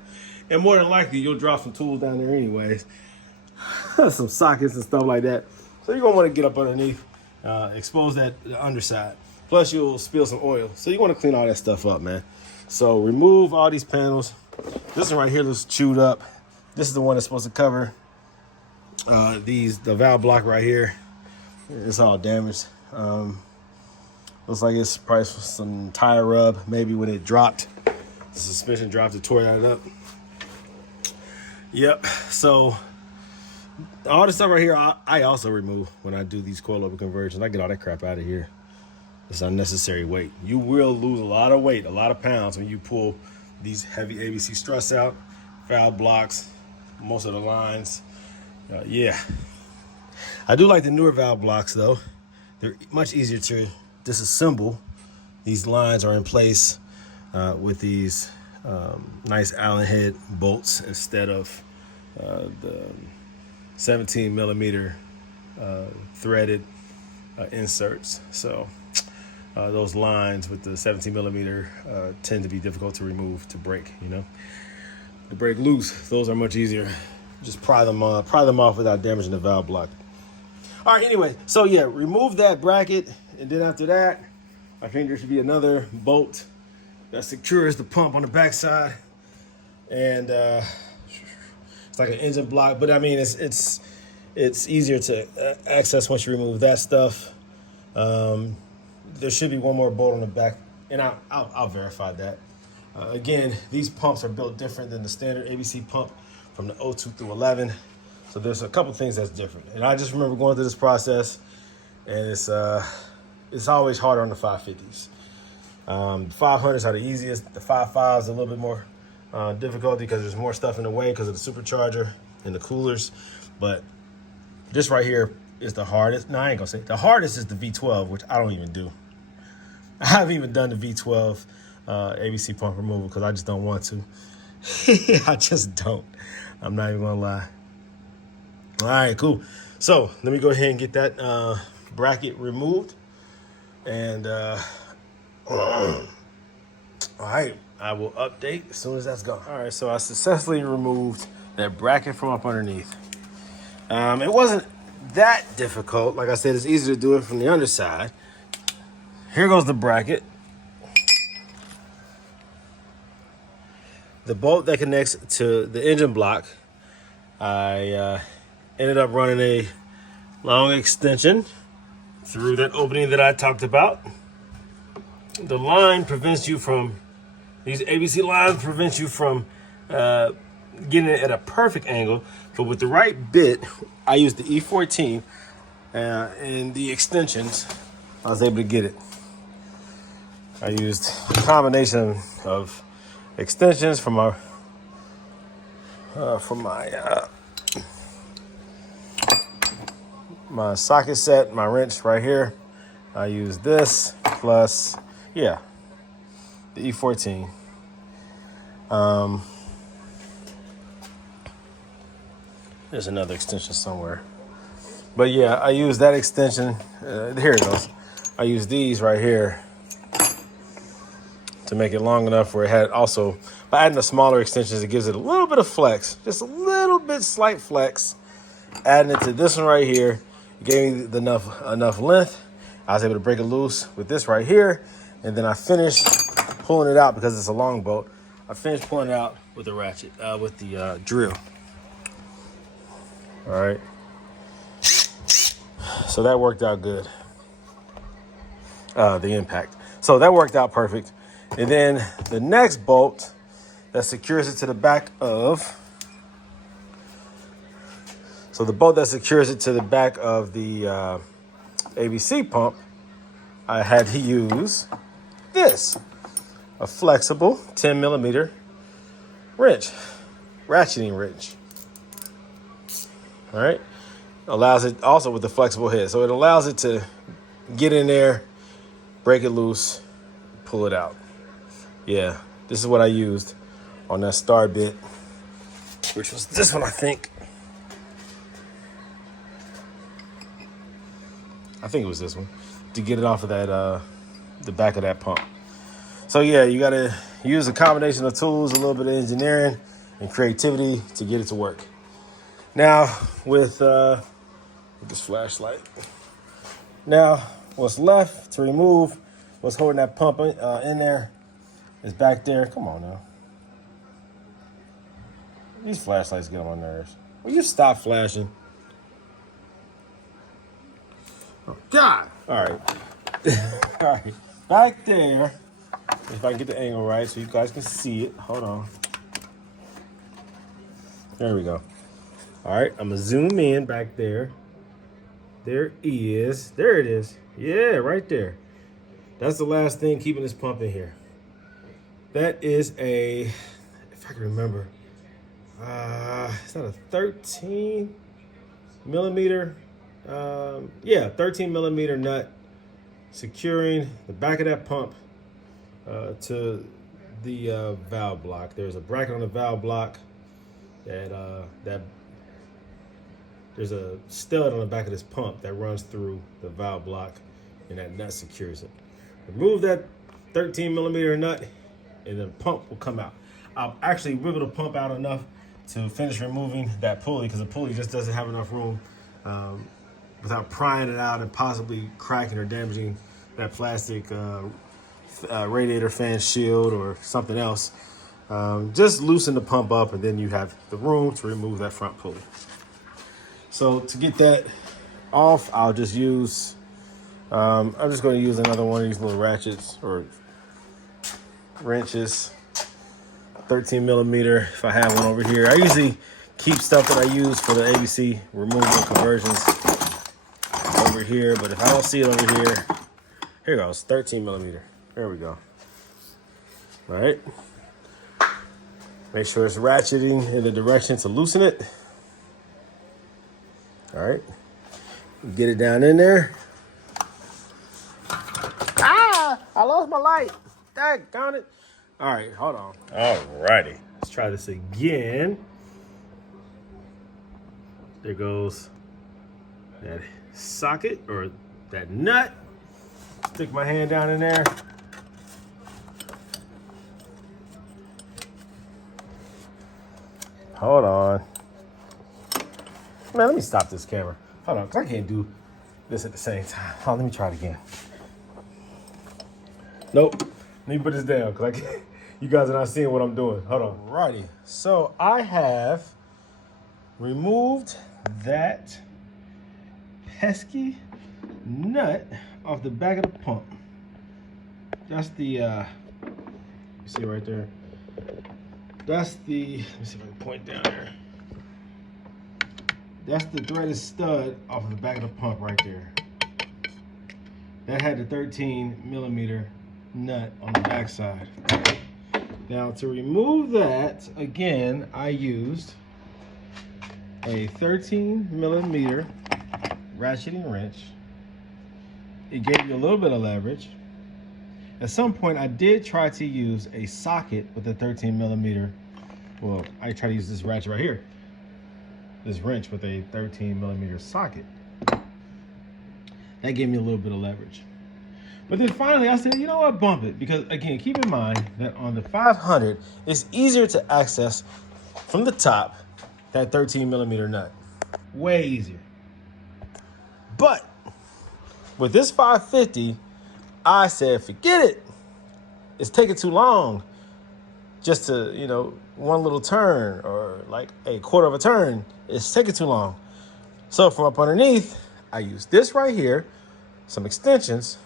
And more than likely, you'll drop some tools down there anyways, some sockets and stuff like that. So you're gonna want to get up underneath, expose the underside. Plus you'll spill some oil. So you want to clean all that stuff up, man. So remove all these panels. This one right here looks chewed up. This is the one that's supposed to cover the valve block right here. It's all damaged. Looks like it's probably some tire rub. Maybe when it dropped, the suspension dropped, it tore that up. Yep, so all this stuff right here, I also remove when I do these coilover conversions. I get all that crap out of here. It's unnecessary weight. You will lose a lot of weight, a lot of pounds when you pull these heavy ABC struts out, valve blocks, most of the lines. Yeah. I do like the newer valve blocks though. They're much easier to disassemble. These lines are in place with these nice Allen head bolts instead of the 17 millimeter threaded inserts. So those lines with the 17 millimeter tend to be difficult to remove, to break, you know. To break loose, those are much easier. Just pry them off without damaging the valve block. All right, anyway, so yeah, remove that bracket, and then after that, I think there should be another bolt that secures the pump on the backside, and it's like an engine block, but I mean it's easier to access once you remove that stuff. There should be one more bolt on the back, and I'll verify that. Again, these pumps are built different than the standard ABC pump from the 02 through 11. So there's a couple things that's different. And I just remember going through this process, and it's always harder on the 550s. The 500s are the easiest. The 55s a little bit more difficulty because there's more stuff in the way because of the supercharger and the coolers. But this right here is the hardest. No, I ain't gonna say the hardest is the V12, which I don't even do. I haven't even done the V12 ABC pump removal because I just don't want to. I just don't. I'm not even gonna lie. All right, cool. So let me go ahead and get that bracket removed. And all right, I will update as soon as that's gone. All right, so I successfully removed that bracket from up underneath. It wasn't that difficult. Like I said, it's easier to do it from the underside. Here goes the bracket. The bolt that connects to the engine block, I ended up running a long extension through that opening that I talked about. The line prevents you from, these ABC lines prevent you from getting it at a perfect angle. But with the right bit, I used the E14 and the extensions, I was able to get it. I used a combination of extensions from my socket set, my wrench right here. I used this plus, yeah, the E14. There's another extension somewhere. But yeah, I used that extension. Here it goes. I used these right here to make it long enough where it had also, by adding the smaller extensions, it gives it a little bit of flex, just a little bit slight flex. Adding it to this one right here, it gave me enough length. I was able to break it loose with this right here. And then I finished pulling it out because it's a long bolt. I finished pulling it out with the ratchet, with the drill. All right. So that worked out good. The impact. So that worked out perfect. And then the next bolt that secures it to the back of, so the bolt that secures it to the back of the ABC pump, I had to use this, a flexible 10 millimeter wrench, ratcheting wrench. All right. Allows it also with the flexible head. So it allows it to get in there, break it loose, pull it out. Yeah, this is what I used on that star bit, which was this one, I think. I think it was this one, to get it off of that, the back of that pump. So yeah, you gotta use a combination of tools, a little bit of engineering and creativity to get it to work. Now with this flashlight. Now what's left to remove, what's holding that pump in there is back there. Come on now. These flashlights get on my nerves. Will you stop flashing? Oh, God. All right. All right. Back there, if I can get the angle right so you guys can see it. Hold on. There we go. All right. I'm going to zoom in back there. There is. There it is. Yeah, right there. That's the last thing keeping this pump in here. That is a, if I can remember, is that a 13 millimeter? Yeah, 13 millimeter nut securing the back of that pump to the valve block. There's a bracket on the valve block that there's a stud on the back of this pump that runs through the valve block, and that nut secures it. Remove that 13 millimeter nut, and the pump will come out. I'll actually wiggle the pump out enough to finish removing that pulley because the pulley just doesn't have enough room without prying it out and possibly cracking or damaging that plastic radiator fan shield or something else. Just loosen the pump up and then you have the room to remove that front pulley. So to get that off, I'll just use, I'm just going to use another one of these little ratchets or wrenches, 13 millimeter if I have one over here. I usually keep stuff that I use for the ABC removable conversions over here. But if I don't see it over here, here goes 13 millimeter. There we go. All right. Make sure it's ratcheting in the direction to loosen it. All right. Get it down in there. Ah! I lost my light. Daggone it. All right, hold on. All righty. Let's try this again. There goes that socket or that nut. Stick my hand down in there. Hold on. Man, let me stop this camera. Hold on, because I can't do this at the same time. Hold on, let me try it again. Nope. Let me put this down because I can't. You guys are not seeing what I'm doing. Hold on. Alrighty. So I have removed that pesky nut off the back of the pump. That's the you see right there. That's the, let me see if I can point down there. That's the threaded stud off of the back of the pump right there. That had the 13 millimeter nut on the back side. Now to remove that, again, I used a 13 millimeter ratcheting wrench. It gave you a little bit of leverage. At some point, I did try to use a socket with a 13 millimeter. Well, I tried to use this ratchet right here. This wrench with a 13 millimeter socket. That gave me a little bit of leverage. But then finally I said, you know what, bump it. Because again, keep in mind that on the 500, it's easier to access from the top that 13 millimeter nut. Way easier. But with this 550, I said, forget it. It's taking too long just to, you know, one little turn or like a quarter of a turn. It's taking too long. So from up underneath, I used this right here, some extensions,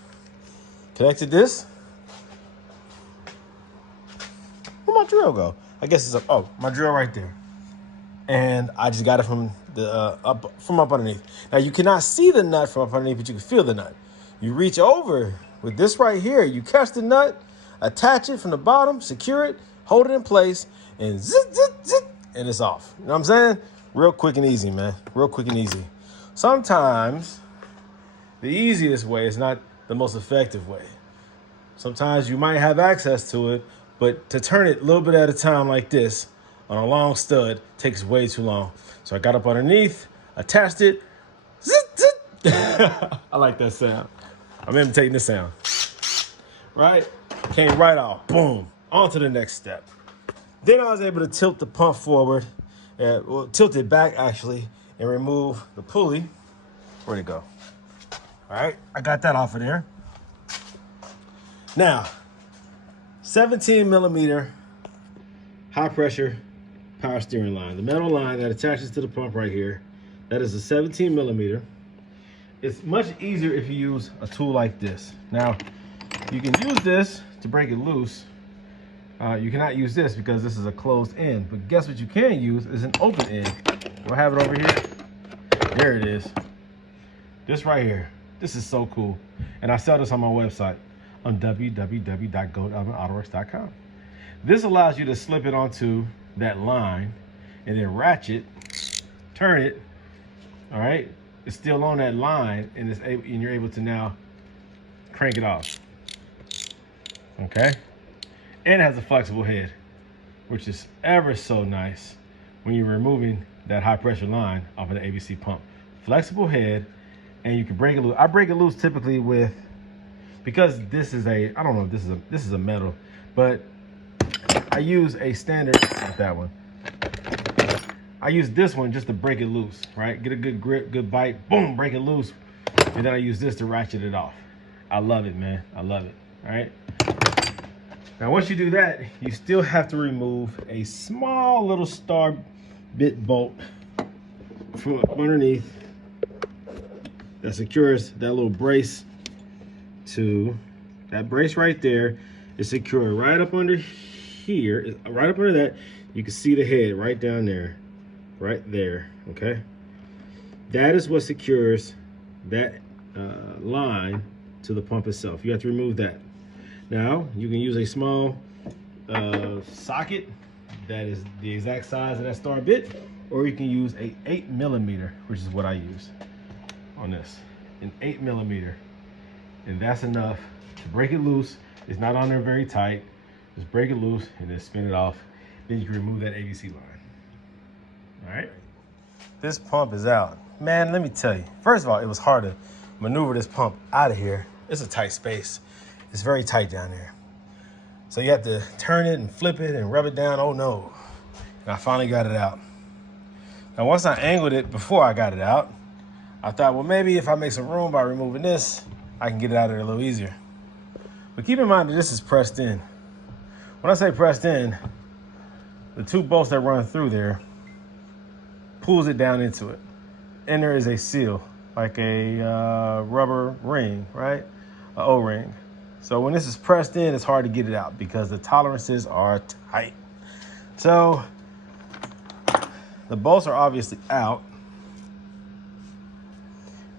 connected this. Where'd my drill go? I guess it's up, oh, my drill right there. And I just got it from the up underneath. Now you cannot see the nut from up underneath, but you can feel the nut. You reach over with this right here, you catch the nut, attach it from the bottom, secure it, hold it in place, and zit, zit, zit, and it's off. You know what I'm saying? Real quick and easy, man. Real quick and easy. Sometimes the easiest way is not the most effective way. Sometimes you might have access to it, but to turn it a little bit at a time like this on a long stud takes way too long. So I got up underneath, attached it. Zit, zit. I like that sound. I'm imitating the sound. Right? Came right off. Boom. On to the next step. Then I was able to tilt the pump forward, well, tilt it back actually, and remove the pulley. Where'd it go? All right, I got that off of there. Now, 17 millimeter high pressure power steering line. The metal line that attaches to the pump right here, that is a 17 millimeter. It's much easier if you use a tool like this. Now, you can use this to break it loose. You cannot use this because this is a closed end, but guess what you can use is an open end. We'll have it over here. There it is. This right here. This is so cool. And I sell this on my website on www.goldelementautoworks.com. This allows you to slip it onto that line and then ratchet, turn it, all right? It's still on that line and you're able to now crank it off, okay? And it has a flexible head, which is ever so nice when you're removing that high pressure line off of the ABC pump. Flexible head, and you can break it loose. I break it loose typically with, because this is a, I don't know if this is a metal, but I use a standard, not that one. I use this one just to break it loose, right? Get a good grip, good bite, boom, break it loose. And then I use this to ratchet it off. I love it, man. I love it, all right? Now, once you do that, you still have to remove a small little star bit bolt from underneath that secures that little brace to that brace right there. Is secured right up under here, right up under that. You can see the head right down there. right there, okay? That is what secures that line to the pump itself. You have to remove that. Now, you can use a small socket that is the exact size of that star bit, or you can use a 8mm, which is what I use on this, an 8mm. And that's enough to break it loose. It's not on there very tight. Just break it loose and then spin it off. Then you can remove that ABC line. All right. This pump is out. Man, let me tell you. First of all, it was hard to maneuver this pump out of here. It's a tight space. It's very tight down there. So you have to turn it and flip it and rub it down. Oh no. And I finally got it out. Now, once I angled it before I got it out, I thought, well, maybe if I make some room by removing this, I can get it out of there a little easier. But keep in mind that this is pressed in. When I say pressed in, the two bolts that run through there pulls it down into it. And there is a seal, like a rubber ring, right? An O-ring. So when this is pressed in, it's hard to get it out because the tolerances are tight. So the bolts are obviously out,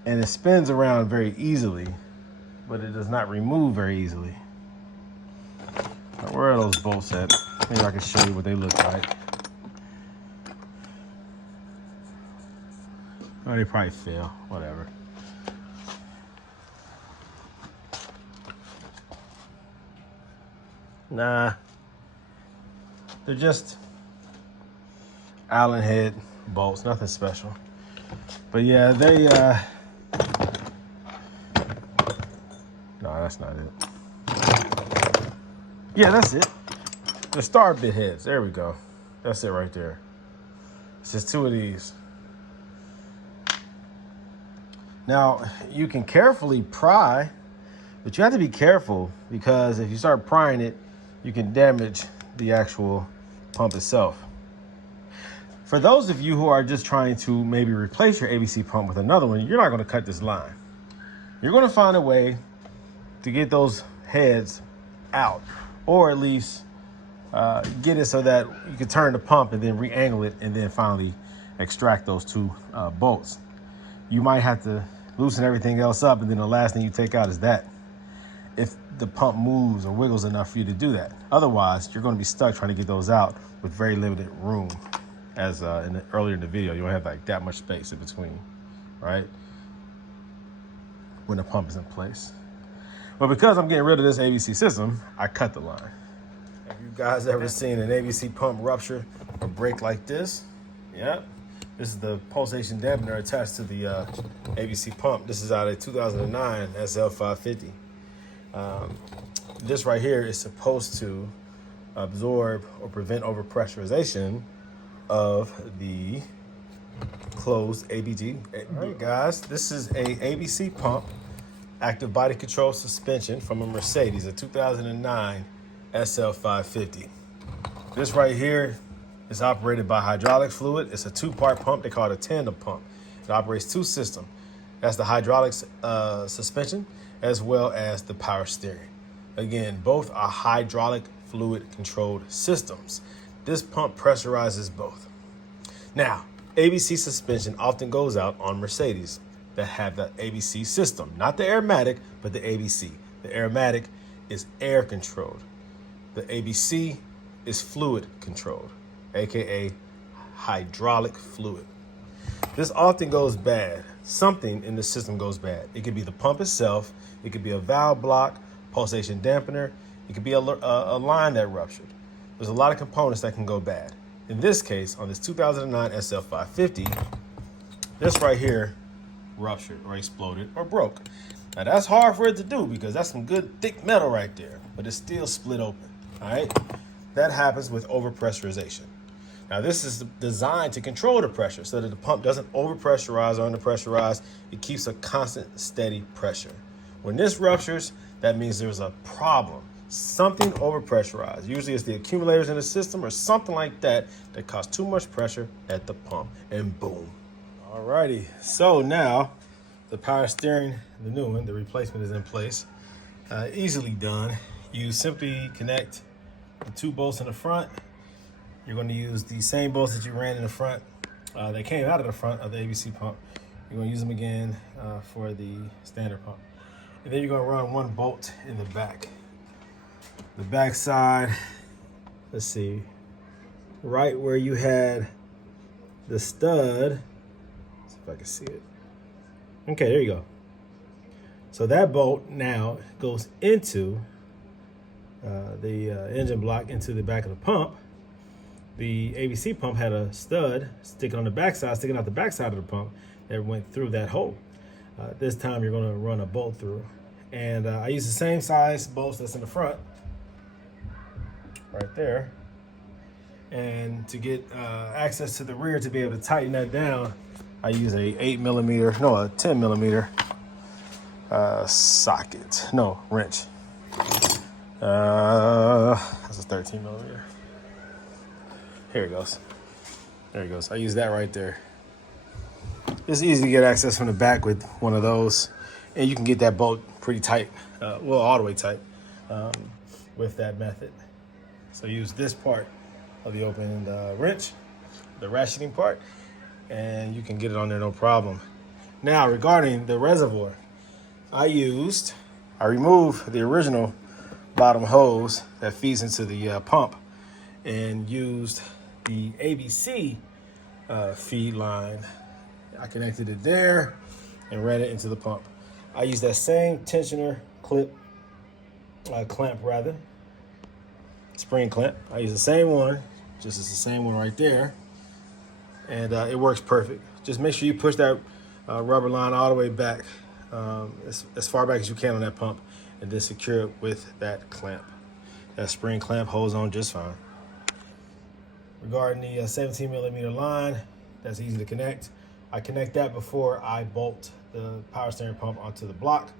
and it spins around very easily, but it does not remove very easily. Now, where are those bolts at? Maybe I can show you what they look like. Oh, they probably fail, whatever. Nah, they're just Allen head bolts, nothing special. But yeah, they, no, that's not it. Yeah, that's it. The star bit heads, there we go. That's it right there. It's just two of these. Now, you can carefully pry, but you have to be careful because if you start prying it, you can damage the actual pump itself. For those of you who are just trying to maybe replace your ABC pump with another one, you're not going to cut this line. You're going to find a way to get those heads out, or at least get it so that you can turn the pump and then re-angle it and then finally extract those two bolts. You might have to loosen everything else up, and then the last thing you take out is that, if the pump moves or wiggles enough for you to do that. Otherwise, you're going to be stuck trying to get those out with very limited room. As earlier in the video, you don't have like that much space in between, right? When the pump is in place. But because I'm getting rid of this ABC system, I cut the line. Have you guys ever seen an ABC pump rupture or break like this? Yeah. This is the pulsation dampener attached to the ABC pump. This is out of 2009 SL550. This right here is supposed to absorb or prevent overpressurization of the closed ABG. All right, guys, this is a ABC pump, active body control suspension from a Mercedes, a 2009 SL550. This right here is operated by hydraulic fluid. It's a two-part pump. They call it a tandem pump. It operates two systems. That's the hydraulics suspension as well as the power steering. Again, both are hydraulic fluid controlled systems. This pump pressurizes both. Now, ABC suspension often goes out on Mercedes that have the ABC system, not the aromatic, but the ABC. The aromatic is air controlled. The ABC is fluid controlled, AKA hydraulic fluid. This often goes bad. Something in the system goes bad. It could be the pump itself. It could be a valve block, pulsation dampener. It could be a line that ruptured. There's a lot of components that can go bad. In this case, on this 2009 SL550, this right here ruptured or exploded or broke. Now that's hard for it to do because that's some good thick metal right there, but it's still split open, all right? That happens with overpressurization. Now this is designed to control the pressure so that the pump doesn't overpressurize or underpressurize. It keeps a constant, steady pressure. When this ruptures, that means there's a problem. Something overpressurized. Usually it's the accumulators in the system or something like that that cause too much pressure at the pump, and boom. Alrighty, so now the power steering, the new one, the replacement is in place. Easily done. You simply connect the two bolts in the front. You're going to use the same bolts that you ran in the front They came out of the front of the ABC pump. You're gonna use them again for the standard pump. And then you're gonna run one bolt in the back. The back side, let's see, right where you had the stud. Let's see if I can see it. Okay, there you go. So that bolt now goes into the engine block, into the back of the pump. The ABC pump had a stud sticking out the backside of the pump that went through that hole. This time you're gonna run a bolt through. And I use the same size bolts that's in the front, right there. And to get access to the rear to be able to tighten that down, I use a 10 millimeter wrench. That's a 13 millimeter. Here it goes. There it goes. I use that right there. It's easy to get access from the back with one of those, and you can get that bolt pretty tight, all the way tight with that method. So use this part of the open wrench, the ratcheting part, and you can get it on there no problem. Now, regarding the reservoir, I removed the original bottom hose that feeds into the pump and used the ABC feed line. I connected it there and ran it into the pump. I used that same tensioner spring clamp. I use the same one, just as the same one right there, and it works perfect. Just make sure you push that rubber line all the way back, as far back as you can on that pump, and then secure it with that clamp. That spring clamp holds on just fine. Regarding the 17 millimeter line, that's easy to connect. I connect that before I bolt the power steering pump onto the block,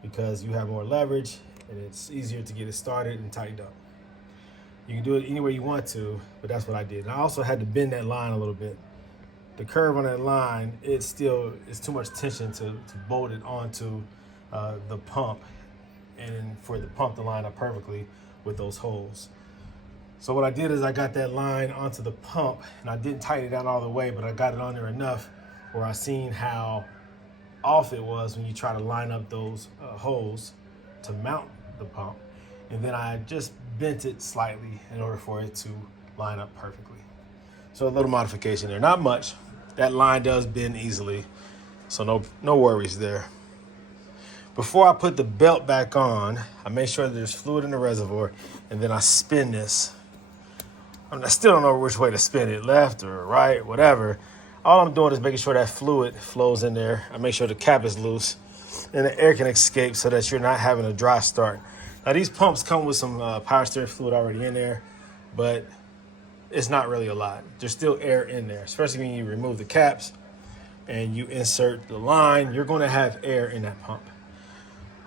because you have more leverage and it's easier to get it started and tightened up. You can do it any way you want to, but that's what I did. And I also had to bend that line a little bit. The curve on that line, it's too much tension to bolt it onto the pump, and for the pump to line up perfectly with those holes. So what I did is I got that line onto the pump, and I didn't tighten it down all the way, but I got it on there enough where I seen how off it was when you try to line up those holes to mount the pump. And then I just bent it slightly in order for it to line up perfectly. So a little modification there, not much. That line does bend easily, so no worries there. Before I put the belt back on, I make sure that there's fluid in the reservoir, and then I spin this. I still don't know which way to spin it, left or right, whatever. All I'm doing is making sure that fluid flows in there. I make sure the cap is loose and the air can escape so that you're not having a dry start. Now, these pumps come with some power steering fluid already in there, but it's not really a lot. There's still air in there, especially when you remove the caps and you insert the line. You're going to have air in that pump.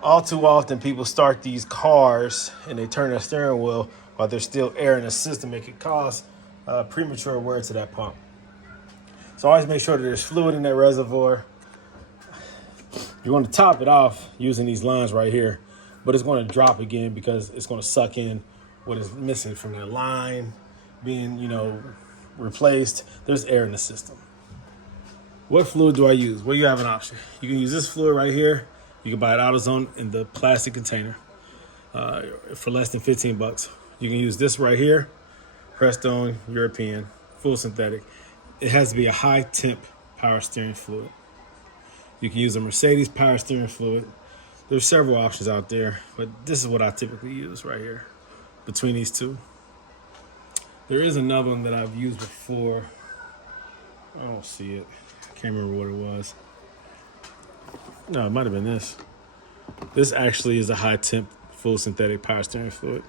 All too often, people start these cars and they turn their steering wheel while there's still air in the system. It could cause premature wear to that pump. So always make sure that there's fluid in that reservoir. You're going to top it off using these lines right here, but it's going to drop again because it's going to suck in what is missing from that line being, replaced. There's air in the system. What fluid do I use? Well, you have an option. You can use this fluid right here. You can buy it AutoZone in the plastic container for less than 15 bucks. You can use this right here, Prestone European, full synthetic. It has to be a high temp power steering fluid. You can use a Mercedes power steering fluid. There's several options out there, but this is what I typically use right here between these two. There is another one that I've used before. I don't see it. I can't remember what it was. No, it might have been this. This actually is a high temp full synthetic power steering fluid.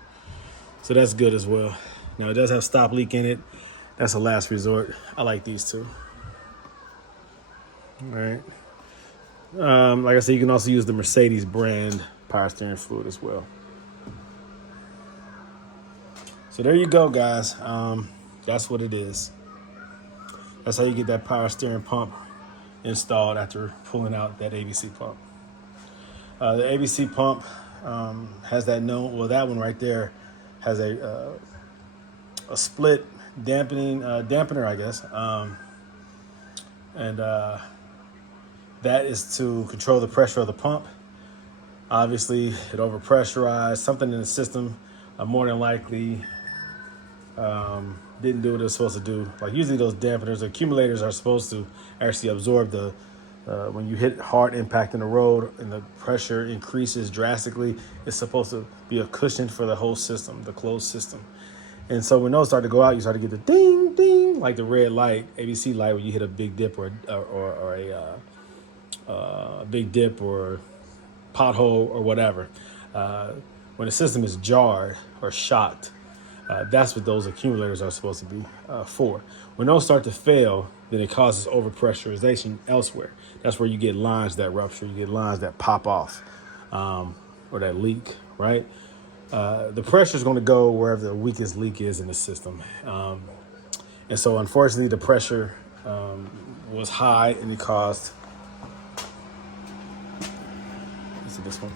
So that's good as well. Now it does have stop leak in it. That's a last resort. I like these two. All right. Like I said, you can also use the Mercedes brand power steering fluid as well. So there you go, guys. That's what it is. That's how you get that power steering pump installed after pulling out that ABC pump. The ABC pump has that that one right there has a split dampener, I guess. And that is to control the pressure of the pump. Obviously, it overpressurized. Something in the system more than likely didn't do what it was supposed to do. Like usually those dampeners, accumulators are supposed to actually absorb the, when you hit hard impact in the road and the pressure increases drastically, it's supposed to be a cushion for the whole system, the closed system. And so when those start to go out, you start to get the ding, ding, like the red light, ABC light, when you hit a big dip or a big dip or pothole or whatever. When the system is jarred or shocked, that's what those accumulators are supposed to be for. When those start to fail, then it causes overpressurization elsewhere. That's where you get lines that rupture, you get lines that pop off, or that leak, right? The pressure is going to go wherever the weakest leak is in the system. And so unfortunately, the pressure was high and it caused, let's see this one,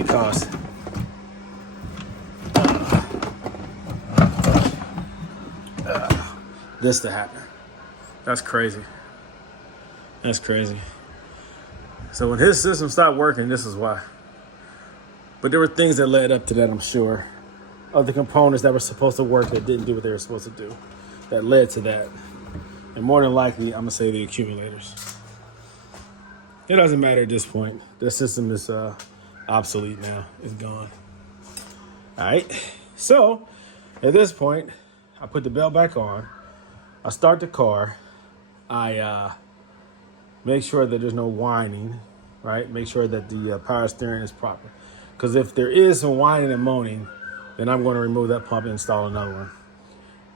it caused this to happen. That's crazy. That's crazy. So when his system stopped working, this is why. But there were things that led up to that, I'm sure. Other components that were supposed to work that didn't do what they were supposed to do, that led to that. And more than likely, I'm gonna say the accumulators. It doesn't matter at this point. The system is obsolete now. It's gone. All right. So at this point, I put the belt back on. I start the car. I make sure that there's no whining, right? Make sure that the power steering is proper. Because if there is some whining and moaning, then I'm going to remove that pump and install another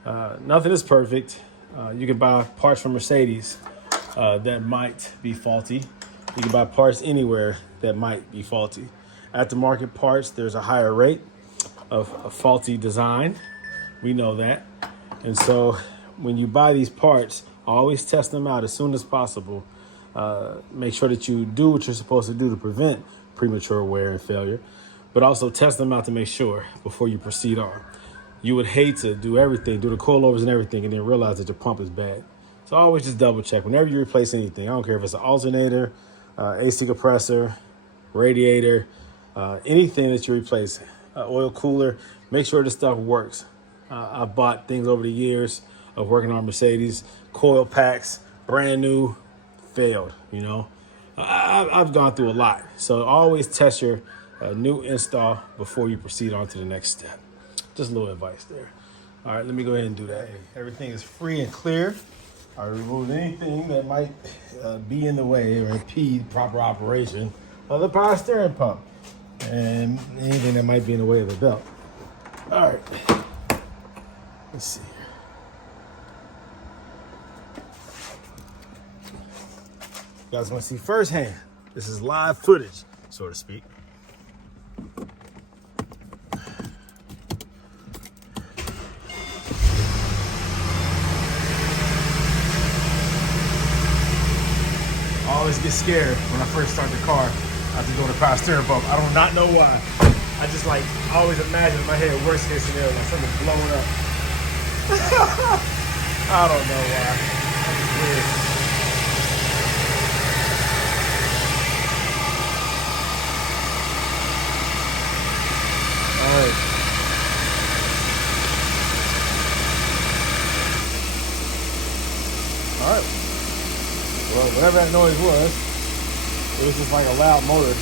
one. Nothing is perfect. You can buy parts from Mercedes that might be faulty. You can buy parts anywhere that might be faulty. Aftermarket parts, there's a higher rate of faulty design. We know that. And so when you buy these parts, always test them out as soon as possible. Make sure that you do what you're supposed to do to prevent premature wear and failure, but also test them out to make sure before you proceed on. You would hate to do everything, do the coilovers and everything, and then realize that your pump is bad. So always just double check. Whenever you replace anything, I don't care if it's an alternator, AC compressor, radiator, anything that you replace, oil cooler, make sure this stuff works. I've bought things over the years of working on Mercedes, coil packs, brand new, failed, you know. I've gone through a lot. So always test your new install before you proceed on to the next step. Just a little advice there. All right, let me go ahead and do that. Everything is free and clear. I removed anything that might be in the way or impede proper operation of the power steering pump and anything that might be in the way of the belt. All right, let's see. You guys want to see firsthand. This is live footage, so to speak. I always get scared when I first start the car after doing the power steering pump. I do not know why. I just I always imagine in my head worst case scenario, like something blowing up. I don't know why. That's weird. All right. Well, whatever that noise was, it was just like a loud motor.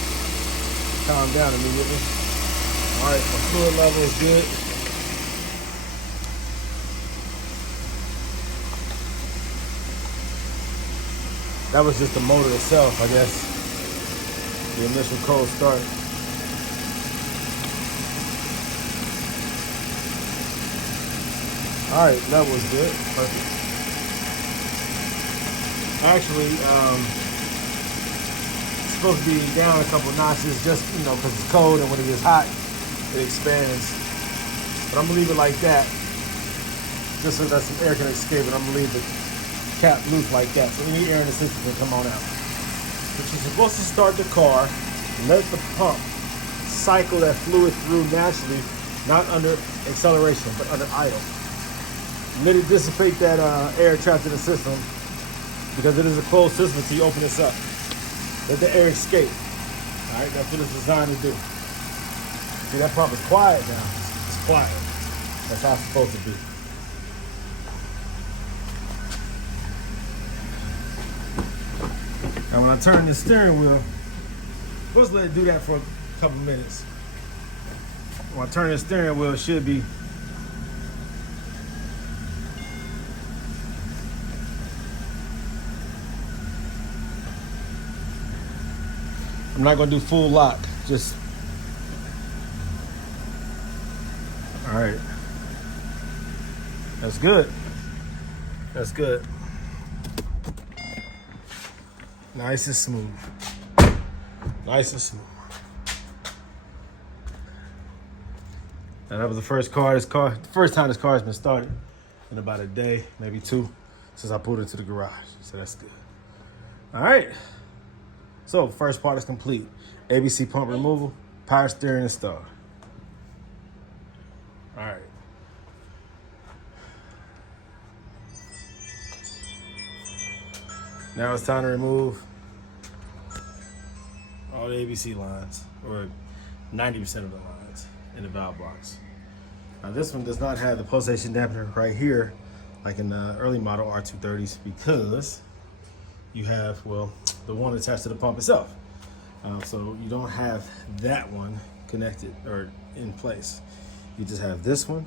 Calmed down immediately. All right, my fluid level is good. That was just the motor itself, I guess. The initial cold start. All right, that was good. Perfect. Actually, it's supposed to be down a couple notches just, because it's cold and when it gets hot, it expands. But I'm gonna leave it like that, just so that some air can escape, and I'm gonna leave the cap loose like that, so any air in the system can come on out. But you're supposed to start the car, let the pump cycle that fluid through naturally, not under acceleration, but under idle. Let it dissipate that air trapped in the system. because it is a closed system until you open this up. Let the air escape. All right, that's what it's designed to do. See, that pump is quiet now. It's quiet. That's how it's supposed to be. And when I turn the steering wheel, let's let it do that for a couple minutes. When I turn the steering wheel, it should be I'm not gonna do full lock, just all right. That's good. That's good. Nice and smooth. Nice and smooth. Now that was the first time this car has been started in about a day, maybe two, since I pulled it to the garage. So that's good. All right. So first part is complete. ABC pump removal, power steering installed. All right. Now it's time to remove all the ABC lines, or 90% of the lines in the valve box. Now this one does not have the pulsation dampener right here, like in the early model R230s, because you have, well, the one attached to the pump itself. So you don't have that one connected or in place. You just have this one,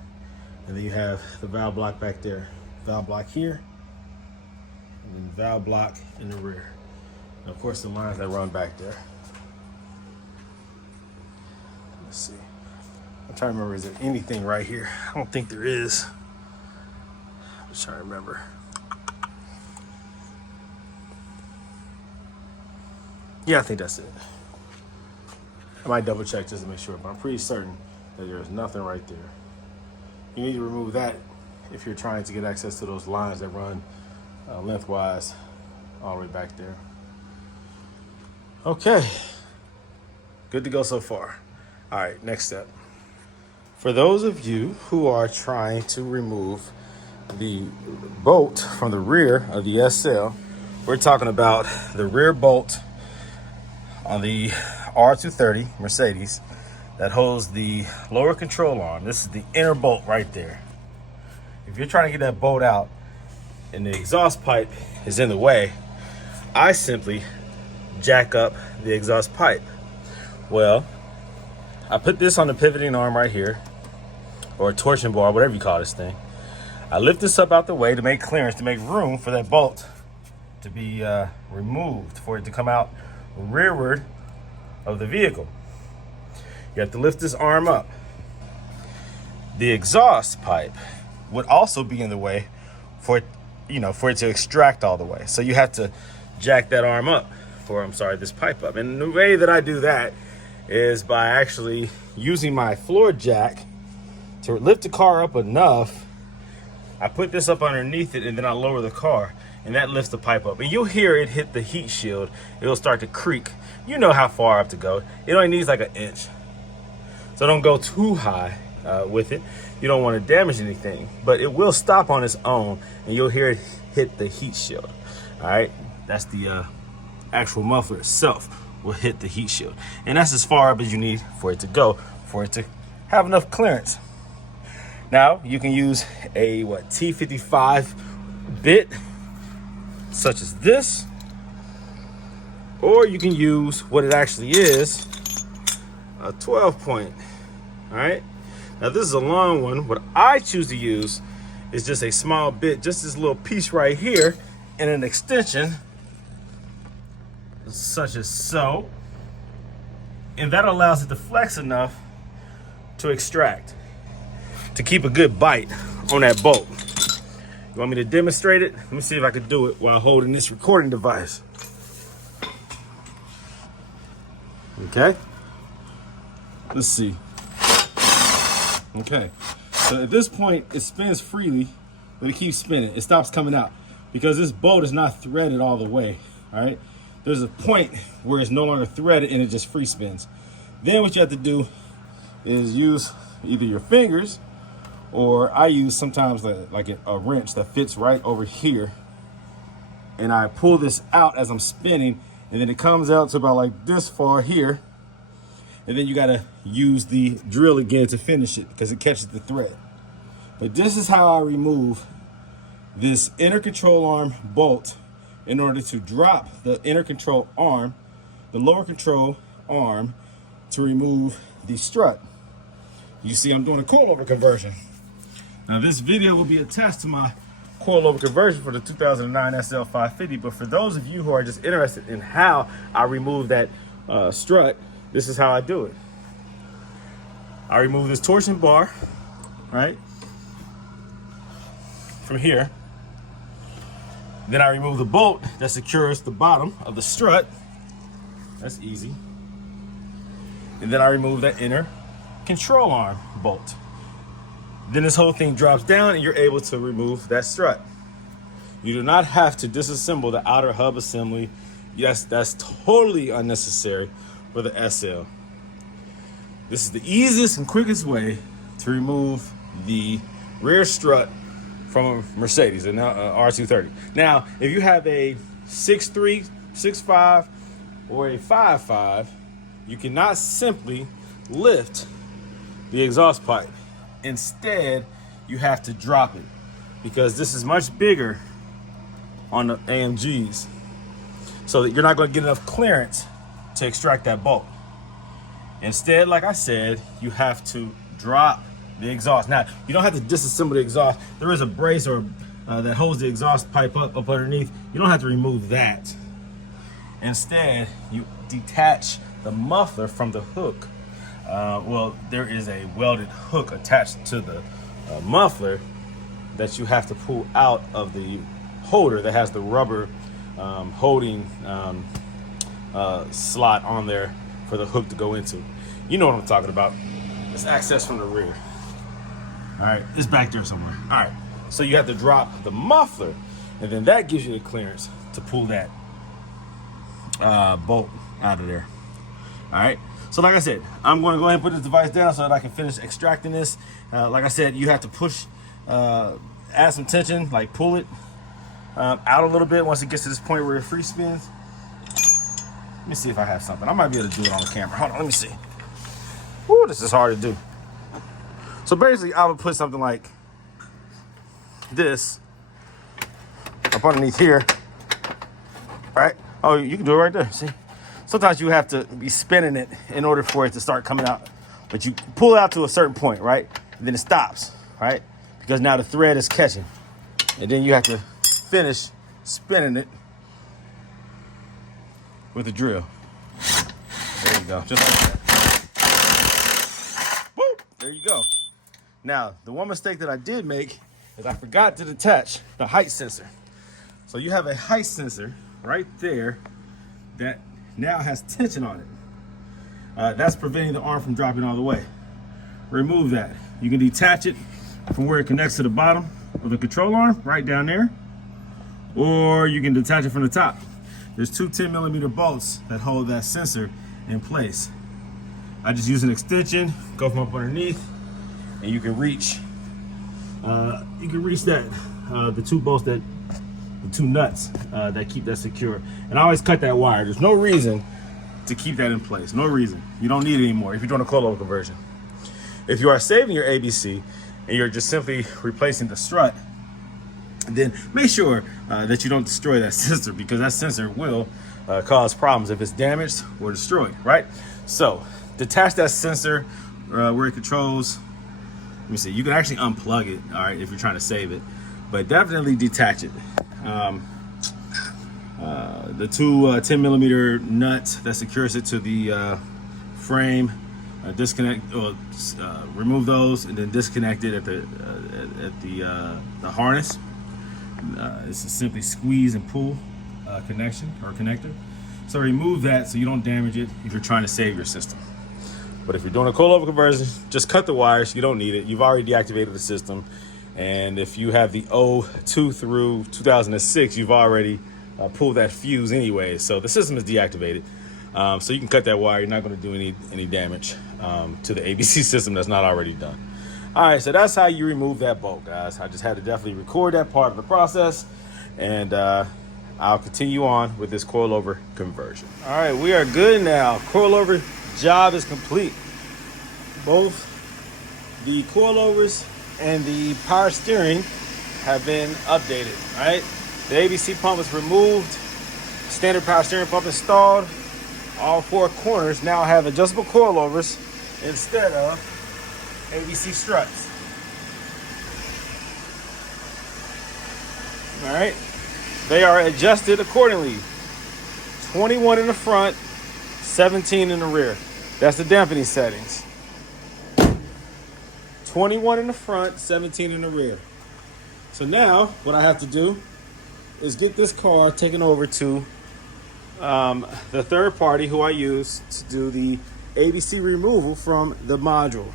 and then you have the valve block back there. Valve block here, and then valve block in the rear. And of course, the lines that run back there. Let's see. I'm trying to remember, is there anything right here? I don't think there is. I'm just trying to remember. Yeah, I think that's it. I might double check just to make sure, but I'm pretty certain that there's nothing right there. You need to remove that if you're trying to get access to those lines that run lengthwise all the way back there. Okay, good to go so far. All right, next step. For those of you who are trying to remove the bolt from the rear of the SL, we're talking about the rear bolt on the R230 Mercedes that holds the lower control arm. This is the inner bolt right there. If you're trying to get that bolt out and the exhaust pipe is in the way, I simply jack up the exhaust pipe. Well, I put this on the pivoting arm right here, or a torsion bar, whatever you call this thing. I lift this up out the way to make clearance, to make room for that bolt to be removed, for it to come out rearward of the vehicle. You have to lift this arm up. The exhaust pipe would also be in the way for it, for it to extract all the way. So you have to jack that arm up, this pipe up. And the way that I do that is by actually using my floor jack to lift the car up enough. I put this up underneath it, and then I lower the car, and that lifts the pipe up. And you'll hear it hit the heat shield. It'll start to creak. You know how far up to go. It only needs like 1 inch. So don't go too high with it. You don't want to damage anything, but it will stop on its own, and you'll hear it hit the heat shield. All right, that's the actual muffler itself will hit the heat shield. And that's as far up as you need for it to go, for it to have enough clearance. Now, you can use a T55 bit, such as this, or you can use what it actually is, a 12 point. All right, now this is a long one. What I choose to use is just a small bit, just this little piece right here, and an extension such as so, and that allows it to flex enough to extract, to keep a good bite on that bolt. You want me to demonstrate it? Let me see if I can do it while holding this recording device. Okay, let's see. Okay, so at this point it spins freely, but it keeps spinning. It stops coming out because this bolt is not threaded all the way. All right, there's a point where it's no longer threaded and it just free spins. Then what you have to do is use either your fingers, or I use sometimes like a wrench that fits right over here and I pull this out as I'm spinning, and then it comes out to about like this far here. And then you gotta use the drill again to finish it because it catches the thread. But this is how I remove this inner control arm bolt in order to drop the inner control arm, the lower control arm, to remove the strut. You see I'm doing a coilover conversion. Now this video will be attached to my coilover conversion for the 2009 SL550, but for those of you who are just interested in how I remove that strut, this is how I do it. I remove this torsion bar, right, from here. Then I remove the bolt that secures the bottom of the strut. That's easy. And then I remove that inner control arm bolt. Then this whole thing drops down and you're able to remove that strut. You do not have to disassemble the outer hub assembly. Yes, that's totally unnecessary for the SL. This is the easiest and quickest way to remove the rear strut from a Mercedes, and now R230. Now, if you have a 6.3, 6.5, or a 5.5, you cannot simply lift the exhaust pipe. Instead, you have to drop it because this is much bigger on the AMGs, so that you're not going to get enough clearance to extract that bolt. Instead, like I said, you have to drop the exhaust. Now, you don't have to disassemble the exhaust. There is a brace or that holds the exhaust pipe up underneath. You don't have to remove that. Instead, you detach the muffler from the hook. Well, there is a welded hook attached to the muffler that you have to pull out of the holder that has the rubber holding slot on there for the hook to go into. You know what I'm talking about. It's access from the rear. All right, it's back there somewhere. All right, so you have to drop the muffler, and then that gives you the clearance to pull that bolt out of there. All right, so like I said, I'm going to go ahead and put this device down so that I can finish extracting this. Like I said, you have to push, add some tension, like pull it out a little bit once it gets to this point where it free spins. Let me see if I have something. I might be able to do it on the camera. Hold on, let me see. Woo, this is hard to do. So basically, I would put something like this up underneath here, right? Oh, you can do it right there, see? Sometimes you have to be spinning it in order for it to start coming out. But you pull it out to a certain point, right? And then it stops, right? Because now the thread is catching. And then you have to finish spinning it with a drill. There you go, just like that. Woo! There you go. Now, the one mistake that I did make is I forgot to detach the height sensor. So you have a height sensor right there that now has tension on it. That's preventing the arm from dropping all the way. Remove that. You can detach it from where it connects to the bottom of the control arm, right down there, or you can detach it from the top. There's two 10mm bolts that hold that sensor in place. I just use an extension, go from up underneath, and you can reach that, the two bolts the two nuts that keep that secure. And I always cut that wire. There's no reason to keep that in place. No reason. You don't need it anymore if you're doing a coilover conversion. If you are saving your ABC and you're just simply replacing the strut, then make sure that you don't destroy that sensor, because that sensor will cause problems if it's damaged or destroyed, right? So detach that sensor where it controls. Let me see, you can actually unplug it, all right, if you're trying to save it, but definitely detach it. The two 10mm nuts that secures it to the frame, disconnect, remove those, and then disconnect it at the harness. It's a simply squeeze and pull connection or connector. So remove that so you don't damage it if you're trying to save your system. But if you're doing a coilover conversion, just cut the wires. You don't need it. You've already deactivated the system. And if you have the 02 through 2006, you've already pulled that fuse anyway. So the system is deactivated. So you can cut that wire. You're not going to do any damage to the ABC system that's not already done. All right, so that's how you remove that bolt, guys. I just had to definitely record that part of the process. And I'll continue on with this coilover conversion. All right, we are good now. Coilover job is complete. Both the coilovers and the power steering have been updated, right? The ABC pump was removed, standard power steering pump installed. All four corners now have adjustable coilovers instead of ABC struts. All right, they are adjusted accordingly. 21 in the front, 17 in the rear. That's the dampening settings. 21 in the front, 17 in the rear. So now what I have to do is get this car taken over to the third party who I use to do the ABC removal from the module.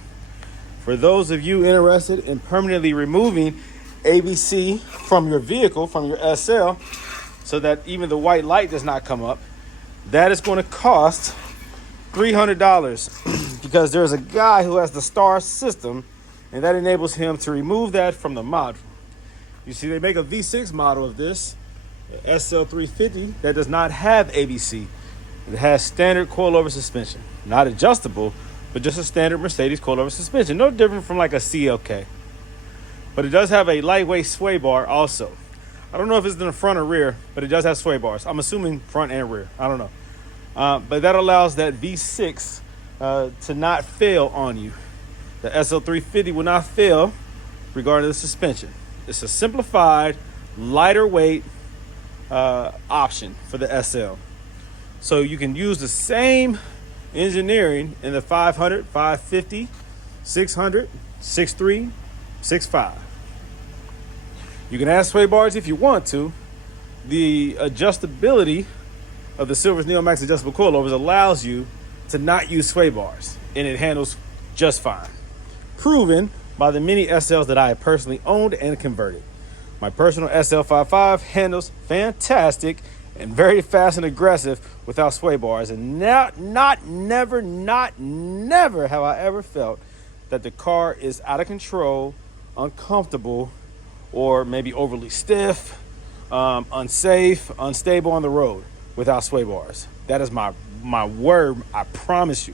For those of you interested in permanently removing ABC from your vehicle, from your SL, so that even the white light does not come up, that is going to cost $300 because there's a guy who has the star system, and that enables him to remove that from the module. You see, they make a V6 model of this, SL550, that does not have ABC. It has standard coilover suspension, not adjustable, but just a standard Mercedes coilover suspension. No different from like a CLK. But it does have a lightweight sway bar also. I don't know if it's in the front or rear, but it does have sway bars. I'm assuming front and rear. I don't know. But that allows that V6 to not fail on you. The SL350 will not fail regarding the suspension. It's a simplified, lighter weight option for the SL. So you can use the same engineering in the 500, 550, 600, 6.3, 6.5. You can add sway bars if you want to. The adjustability of the Silver's NeoMax adjustable coilovers allows you to not use sway bars, and it handles just fine. Proven by the many SLs that I have personally owned and converted. My personal SL550 handles fantastic and very fast and aggressive without sway bars, and never have I ever felt that the car is out of control, uncomfortable, or maybe overly stiff, unsafe, unstable on the road without sway bars. That is my word, I promise you.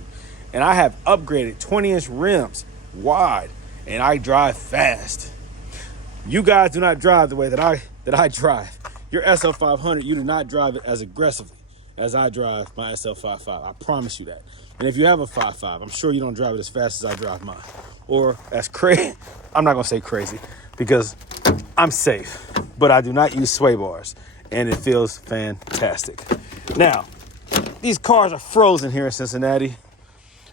And I have upgraded 20-inch rims wide, and I drive fast. You guys do not drive the way that I drive. Your SL500, you do not drive it as aggressively as I drive my SL550. I promise you that. And if you have a 5.5, I'm sure you don't drive it as fast as I drive mine. Or as crazy. I'm not going to say crazy because I'm safe, but I do not use sway bars, and it feels fantastic. Now, these cars are frozen here in Cincinnati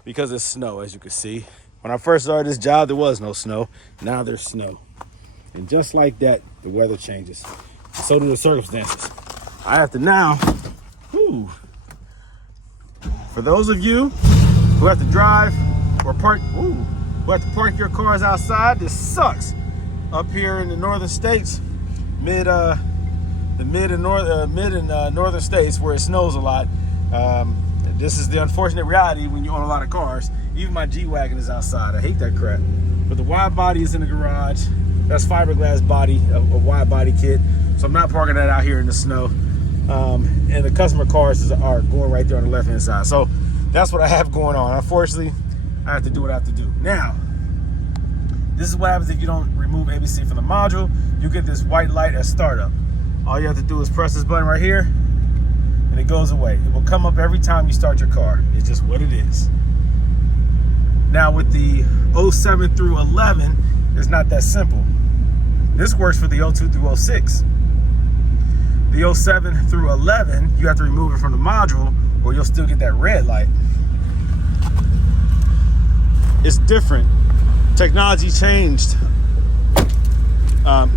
because it's snow, as you can see. When I first started this job, there was no snow. Now there's snow. And just like that, the weather changes. So do the circumstances. I have to now, for those of you who have to drive or park, who have to park your cars outside, this sucks. Up here in the northern states, mid and northern states where it snows a lot, this is the unfortunate reality when you own a lot of cars. Even my G-Wagon is outside. I hate that crap. But the wide body is in the garage. That's fiberglass body, a wide body kit. So I'm not parking that out here in the snow. And the customer cars are going right there on the left-hand side. So that's what I have going on. Unfortunately, I have to do what I have to do. Now, this is what happens if you don't remove ABC from the module. You get this white light at startup. All you have to do is press this button right here, and it goes away. It will come up every time you start your car. It's just what it is. Now with the 07 through 11, it's not that simple. This works for the 02 through 06. The 07 through 11, you have to remove it from the module, or you'll still get that red light. It's different. Technology changed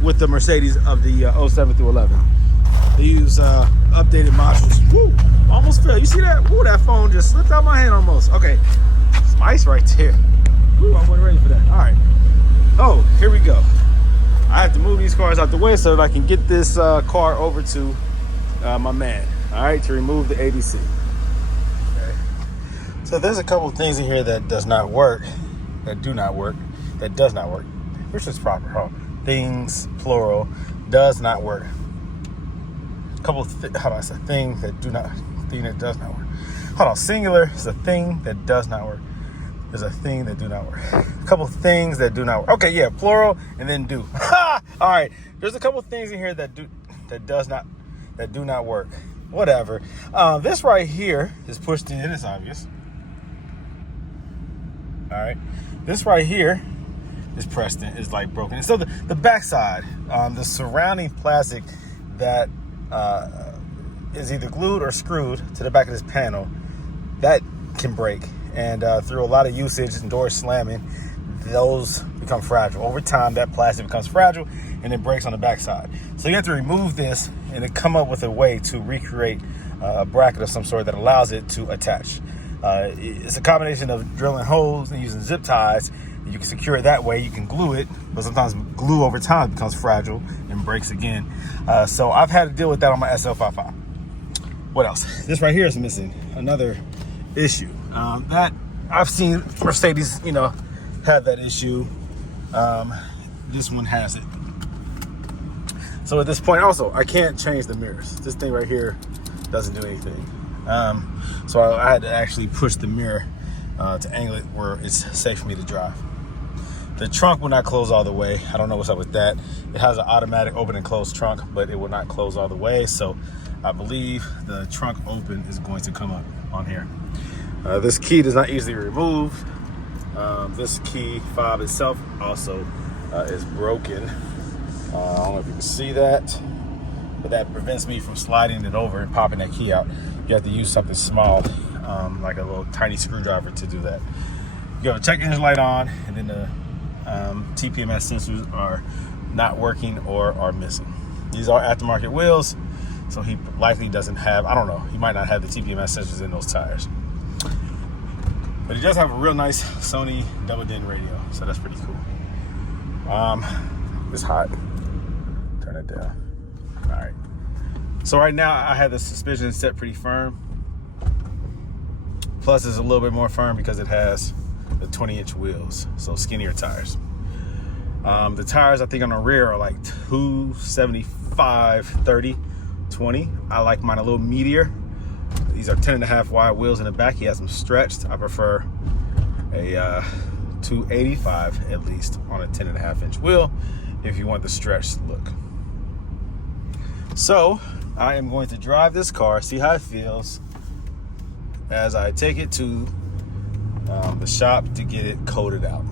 with the Mercedes of the 07 through 11. They use updated modules. Woo, almost fell. You see that? Woo, that phone just slipped out my hand almost. Okay, some ice right there. Woo, I wasn't ready for that. All right. Oh, here we go. I have to move these cars out the way so that I can get this car over to my man. All right, to remove the ABC. Okay. So there's a couple of things in here that does not work, that do not work, that does not work. Which is proper, huh? Things, plural, does not work. hold on, it's a thing that does not work. Hold on, singular is a thing that does not work. There's a thing that do not work. A couple things that do not work. Okay, yeah, plural and then do. All right, there's a couple things in here that do not work. Whatever. This right here is pushed in. It's obvious. All right, this right here is pressed in. Is like broken. And so the backside, the surrounding plastic that is either glued or screwed to the back of this panel, that can break. And through a lot of usage and doors slamming, those become fragile. Over time, that plastic becomes fragile and it breaks on the backside. So you have to remove this and then come up with a way to recreate a bracket of some sort that allows it to attach. It's a combination of drilling holes and using zip ties. You can secure it that way. You can glue it, but sometimes glue over time becomes fragile and breaks again. So I've had to deal with that on my SL550. What else? This right here is missing. Another issue that I've seen Mercedes, have that issue. This one has it. So at this point, also, I can't change the mirrors. This thing right here doesn't do anything. So I had to actually push the mirror to angle it where it's safe for me to drive. The trunk will not close all the way. I don't know what's up with that. It has an automatic open and close trunk, but it will not close all the way. So I believe the trunk open is going to come up on here. This key does not easily remove. This key fob itself also is broken. I don't know if you can see that, but that prevents me from sliding it over and popping that key out. You have to use something small, like a little tiny screwdriver to do that. You have a check engine light on, and then the TPMS sensors are not working or are missing. These are aftermarket wheels, so he likely doesn't have, I don't know, he might not have the TPMS sensors in those tires. But he does have a real nice Sony double din radio, so that's pretty cool. It's hot. Turn it down. All right. So right now I have the suspension set pretty firm. Plus it's a little bit more firm because it has the 20-inch wheels, so skinnier tires. The tires I think on the rear are like 275, 30, 20. I like mine a little meatier. These are 10.5 wide wheels in the back. He has them stretched. I prefer a 285 at least on a 10.5-inch wheel if you want the stretched look. So I am going to drive this car, see how it feels as I take it to the shop to get it coated out.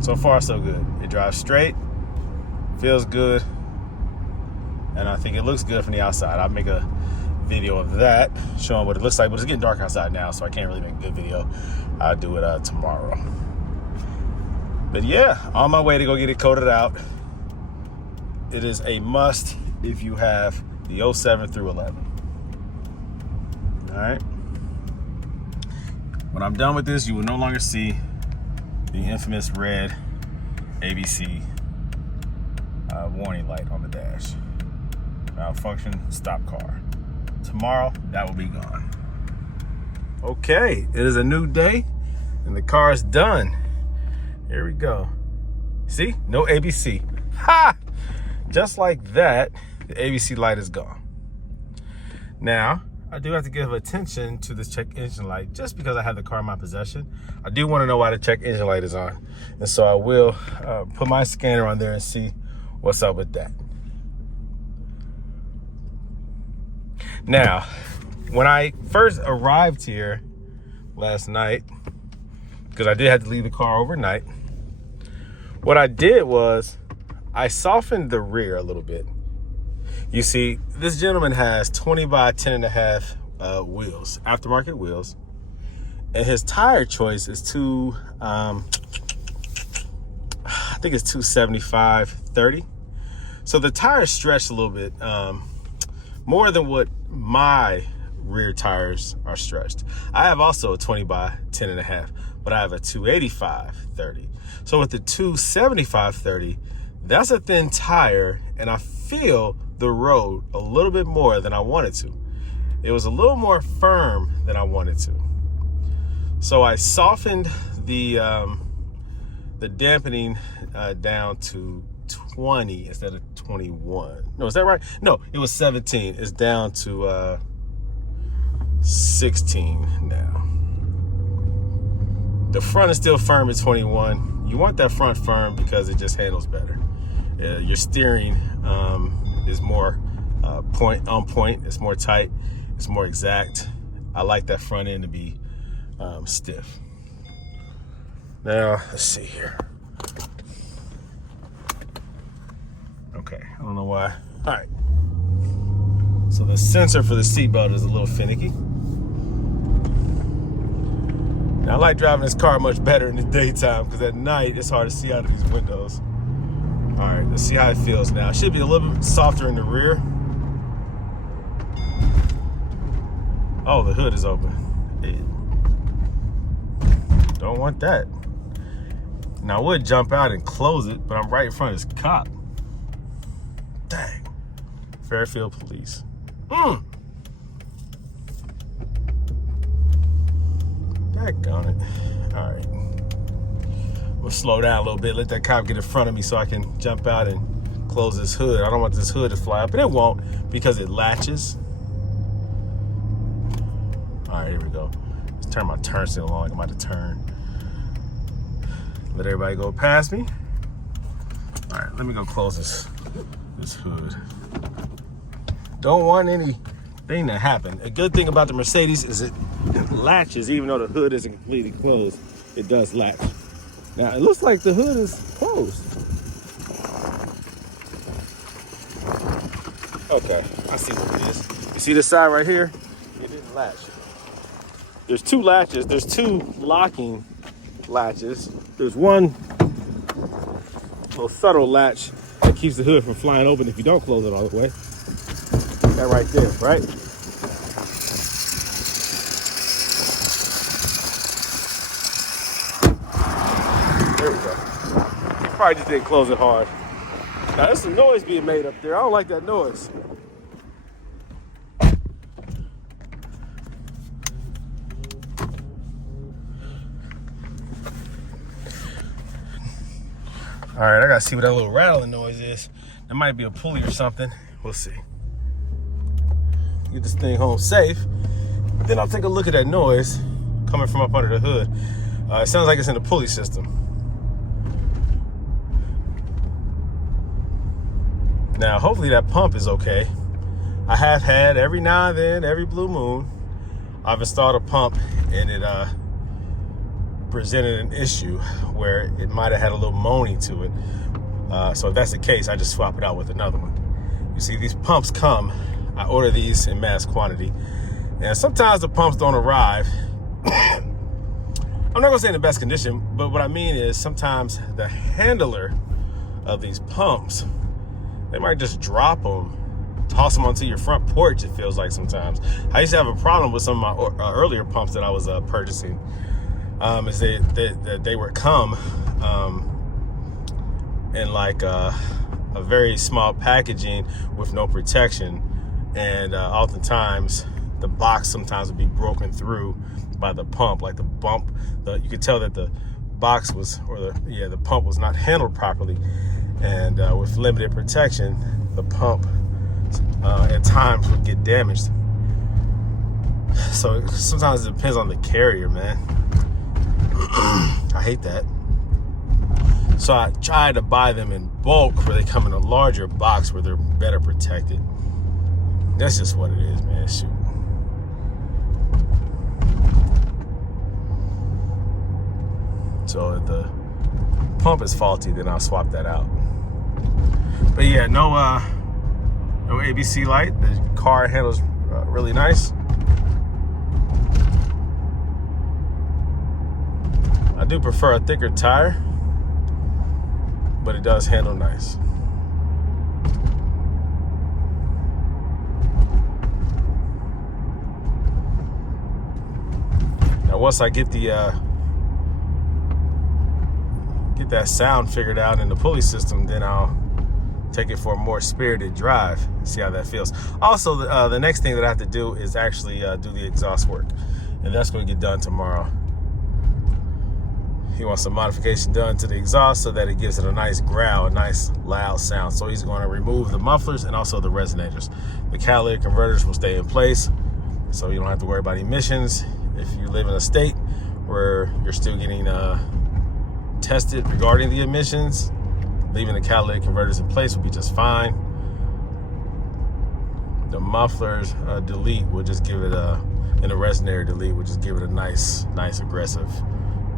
So far so good. It drives straight, feels good, and I think it looks good from the outside. I'll make a video of that showing what it looks like, but it's getting dark outside now, so I can't really make a good video. I'll do it tomorrow. But yeah, on my way to go get it coated out. It is a must if you have the 07 through 11. All right. When I'm done with this, you will no longer see the infamous red ABC warning light on the dash. Malfunction, stop car. Tomorrow, that will be gone. Okay, it is a new day and the car is done. Here we go. See, no ABC. Ha! Just like that, the ABC light is gone. Now, I do have to give attention to this check engine light just because I have the car in my possession. I do want to know why the check engine light is on. And so I will put my scanner on there and see what's up with that. Now, when I first arrived here last night, because I did have to leave the car overnight, what I did was I softened the rear a little bit. You see, this gentleman has 20 by 10.5 wheels, aftermarket wheels, and his tire choice is I think it's 275/30. So the tires stretch a little bit more than what my rear tires are stretched. I have also a 20 by 10.5, but I have a 285/30. So with the 275/30, that's a thin tire, and I feel the road a little bit more than I wanted to. It was a little more firm than I wanted to. So I softened the dampening down to 20 instead of 21. No, is that right? No, it was 17. It's down to 16 now. The front is still firm at 21. You want that front firm because it just handles better. Your steering is more on point. It's more tight. It's more exact. I like that front end to be stiff. Now, let's see here. Okay, I don't know why. All right. So the sensor for the seatbelt is a little finicky. Now, I like driving this car much better in the daytime because at night it's hard to see out of these windows. All right, let's see how it feels now. It should be a little bit softer in the rear. Oh, the hood is open. Don't want that. Now, I would jump out and close it, but I'm right in front of this cop. Dang. Fairfield Police. Daggone it. All right. We'll slow down a little bit. Let that cop get in front of me so I can jump out and close this hood. I don't want this hood to fly up, and it won't because it latches. All right, here we go. Let's turn my turn signal on. I'm about to turn. Let everybody go past me. All right, let me go close this hood. Don't want anything to happen. A good thing about the Mercedes is it latches, even though the hood isn't completely closed. It does latch. Now, it looks like the hood is closed. Okay, I see what it is. You see this side right here? It didn't latch. There's two latches. There's two locking latches. There's one little subtle latch that keeps the hood from flying open if you don't close it all the way. That right there, right? There we go. Probably just didn't close it hard. Now, there's some noise being made up there. I don't like that noise. All right, I gotta see what that little rattling noise is. That might be a pulley or something. We'll see. Get this thing home safe. Then I'll take a look at that noise coming from up under the hood. It sounds like it's in the pulley system. Now, hopefully that pump is okay. I have had every now and then, every blue moon, I've installed a pump and it presented an issue where it might have had a little moaning to it. So if that's the case, I just swap it out with another one. You see, these pumps come, I order these in mass quantity, and sometimes the pumps don't arrive. I'm not gonna say in the best condition, but what I mean is sometimes the handler of these pumps, they might just drop them, toss them onto your front porch, it feels like sometimes. I used to have a problem with some of my earlier pumps that I was purchasing. Is they would come in like a very small packaging with no protection, and oftentimes the box sometimes would be broken through by the pump, like the bump. You could tell that the box was, or the pump was not handled properly, and with limited protection, the pump at times would get damaged. So sometimes it depends on the carrier, man. I hate that. So I try to buy them in bulk where they come in a larger box where they're better protected. That's just what it is, man. Shoot. So if the pump is faulty, then I'll swap that out. But yeah, no ABC light. The car handles really nice. I do prefer a thicker tire, but it does handle nice. Now, once I get that sound figured out in the pulley system, then I'll take it for a more spirited drive, see how that feels. Also, the next thing that I have to do is actually do the exhaust work, and that's going to get done tomorrow. he wants some modification done to the exhaust so that it gives it a nice growl, a nice loud sound. So he's going to remove the mufflers and also the resonators. The catalytic converters will stay in place, so you don't have to worry about emissions. If you live in a state where you're still getting tested regarding the emissions, leaving the catalytic converters in place will be just fine. The mufflers delete will just give it and the resonator delete will just give it a nice aggressive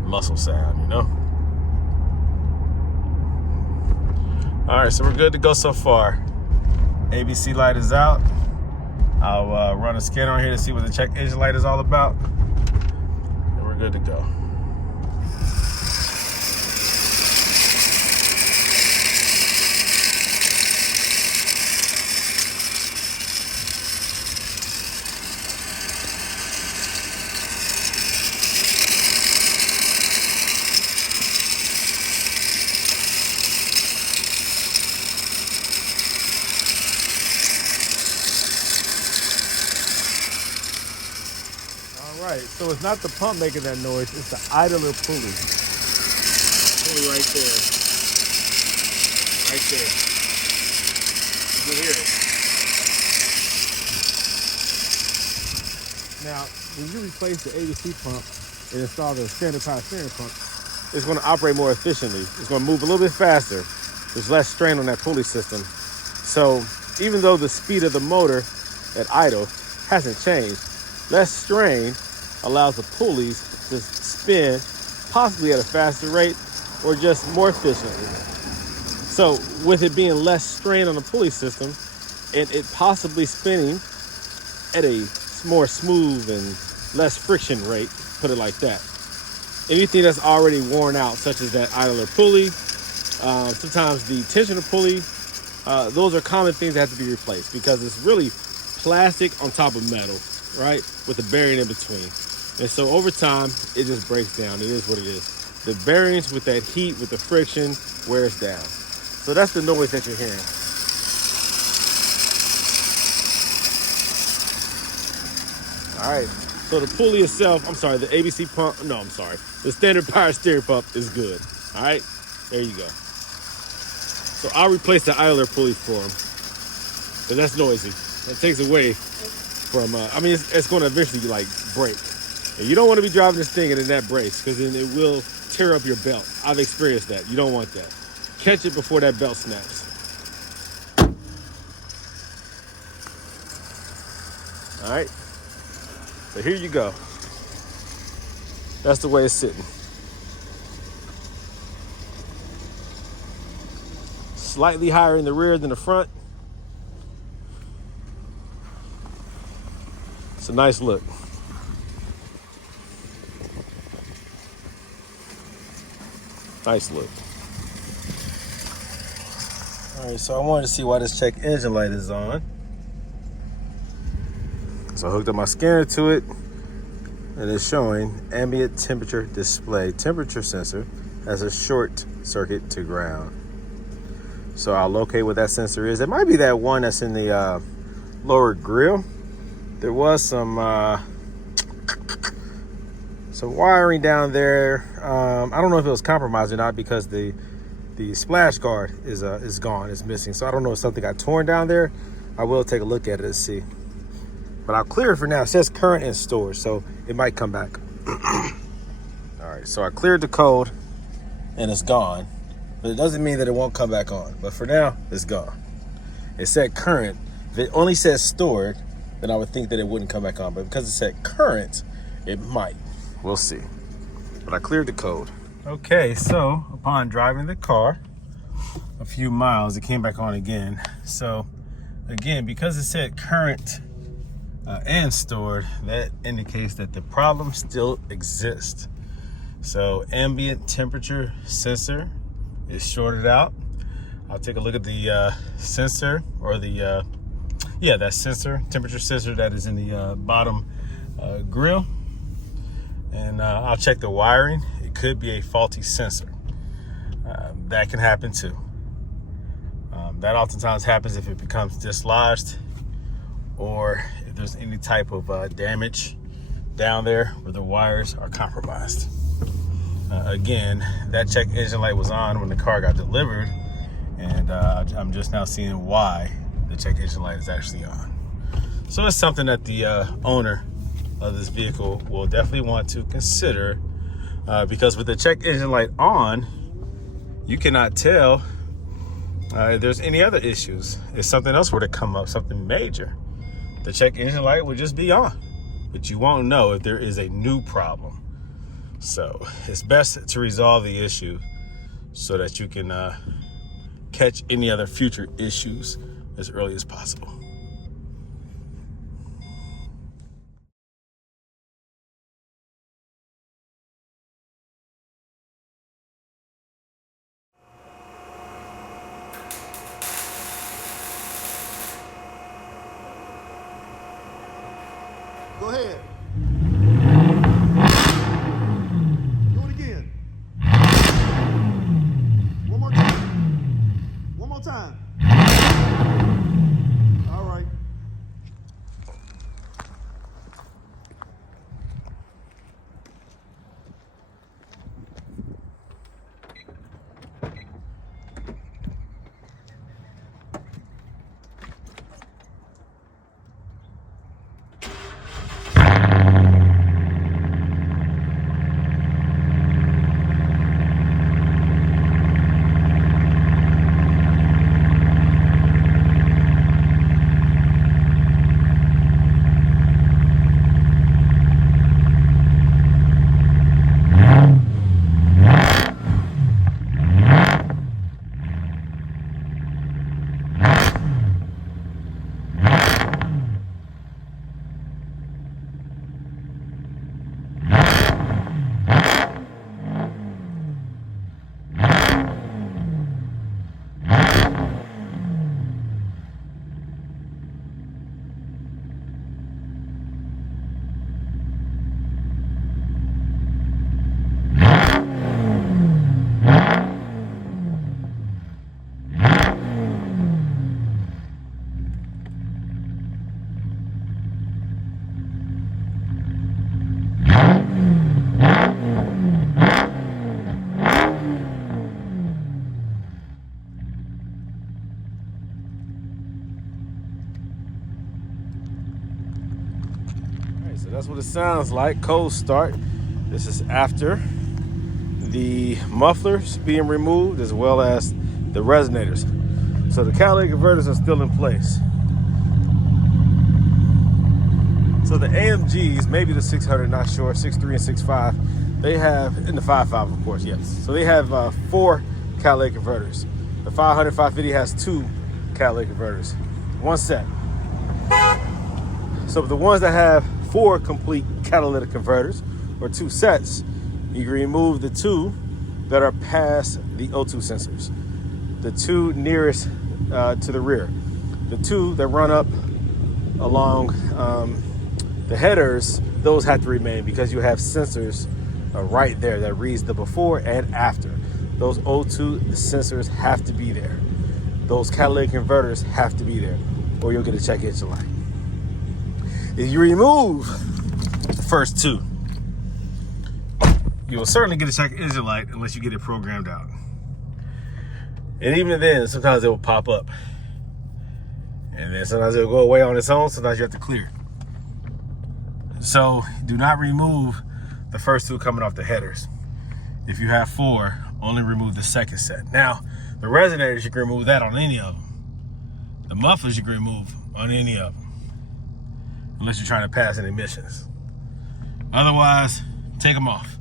muscle sound, you know? All right, so we're good to go so far. ABC light is out. I'll run a scanner on here to see what the check engine light is all about. And we're good to go. Right, so it's not the pump making that noise, it's the idler pulley. Pulley right there. Right there. You can hear it. Now, when you replace the ABC pump and install the standard power steering pump, it's going to operate more efficiently. It's going to move a little bit faster. There's less strain on that pulley system. So even though the speed of the motor at idle hasn't changed, less strain allows the pulleys to spin possibly at a faster rate or just more efficiently. So with it being less strain on the pulley system and it possibly spinning at a more smooth and less friction rate, put it like that. Anything that's already worn out, such as that idler pulley, sometimes the tensioner pulley, those are common things that have to be replaced because it's really plastic on top of metal, right? With a bearing in between. And so over time, it just breaks down. It is what it is. The bearings with that heat, with the friction, wears down. So that's the noise that you're hearing. All right, so the pulley itself, the ABC pump, the standard power steering pump is good. All right, there you go. So I'll replace the idler pulley for him. And that's noisy. That takes away from, it's going to eventually break. And you don't want to be driving this thing and then that breaks, because then it will tear up your belt. I've experienced that. You don't want that. Catch it before that belt snaps. All right. So here you go. That's the way it's sitting. Slightly higher in the rear than the front. It's a nice look. Nice look. All right, so I wanted to see why this check engine light is on. So I hooked up my scanner to it, and it's showing ambient temperature display. Temperature sensor has a short circuit to ground. So I'll locate what that sensor is. It might be that one that's in the lower grille. There was some wiring down there. I don't know if it was compromised or not, because the splash guard is gone, it's missing. So I don't know if something got torn down there. I will take a look at it to see. But I'll clear it for now. It says current and storage, so it might come back. All right, so I cleared the code and it's gone. But it doesn't mean that it won't come back on. But for now, it's gone. It said current. If it only says stored, then I would think that it wouldn't come back on. But because it said current, it might. We'll see. But I cleared the code. Okay, so upon driving the car a few miles, it came back on again. So again, because it said current and stored, that indicates that the problem still exists. So ambient temperature sensor is shorted out. I'll take a look at the sensor, or the that sensor, temperature sensor that is in the bottom grill, and I'll check the wiring. It could be a faulty sensor. That can happen too. That oftentimes happens if it becomes dislodged, or if there's any type of damage down there where the wires are compromised. Again, that check engine light was on when the car got delivered, and I'm just now seeing why the check engine light is actually on. So it's something that the owner of this vehicle will definitely want to consider, because with the check engine light on, you cannot tell if there's any other issues. If something else were to come up, something major, the check engine light would just be on, but you won't know if there is a new problem. So it's best to resolve the issue so that you can catch any other future issues as early as possible. Go ahead. Do it again. One more time. One more time. All right. So that's what it sounds like, cold start. This is after the mufflers being removed as well as the resonators. So the catalytic converters are still in place. So the AMGs, maybe the 600, not sure, 6.3 and 6.5, they have, in the 5.5 of course, yes. So they have 4 catalytic converters. The 500, 550 has 2 catalytic converters, one set. So the ones that have 4 complete catalytic converters, or 2 sets, you can remove the 2 that are past the O2 sensors, the 2 nearest to the rear. The 2 that run up along the headers, those have to remain because you have sensors right there that reads the before and after. Those O2 sensors have to be there. Those catalytic converters have to be there, or you'll get a check engine light. If you remove the first 2, you will certainly get a check engine light unless you get it programmed out. And even then, sometimes it will pop up. And then sometimes it will go away on its own, sometimes you have to clear it. So do not remove the first 2 coming off the headers. If you have 4, only remove the second set. Now, the resonators, you can remove that on any of them. The mufflers you can remove on any of them, unless you're trying to pass any emissions. Otherwise, take them off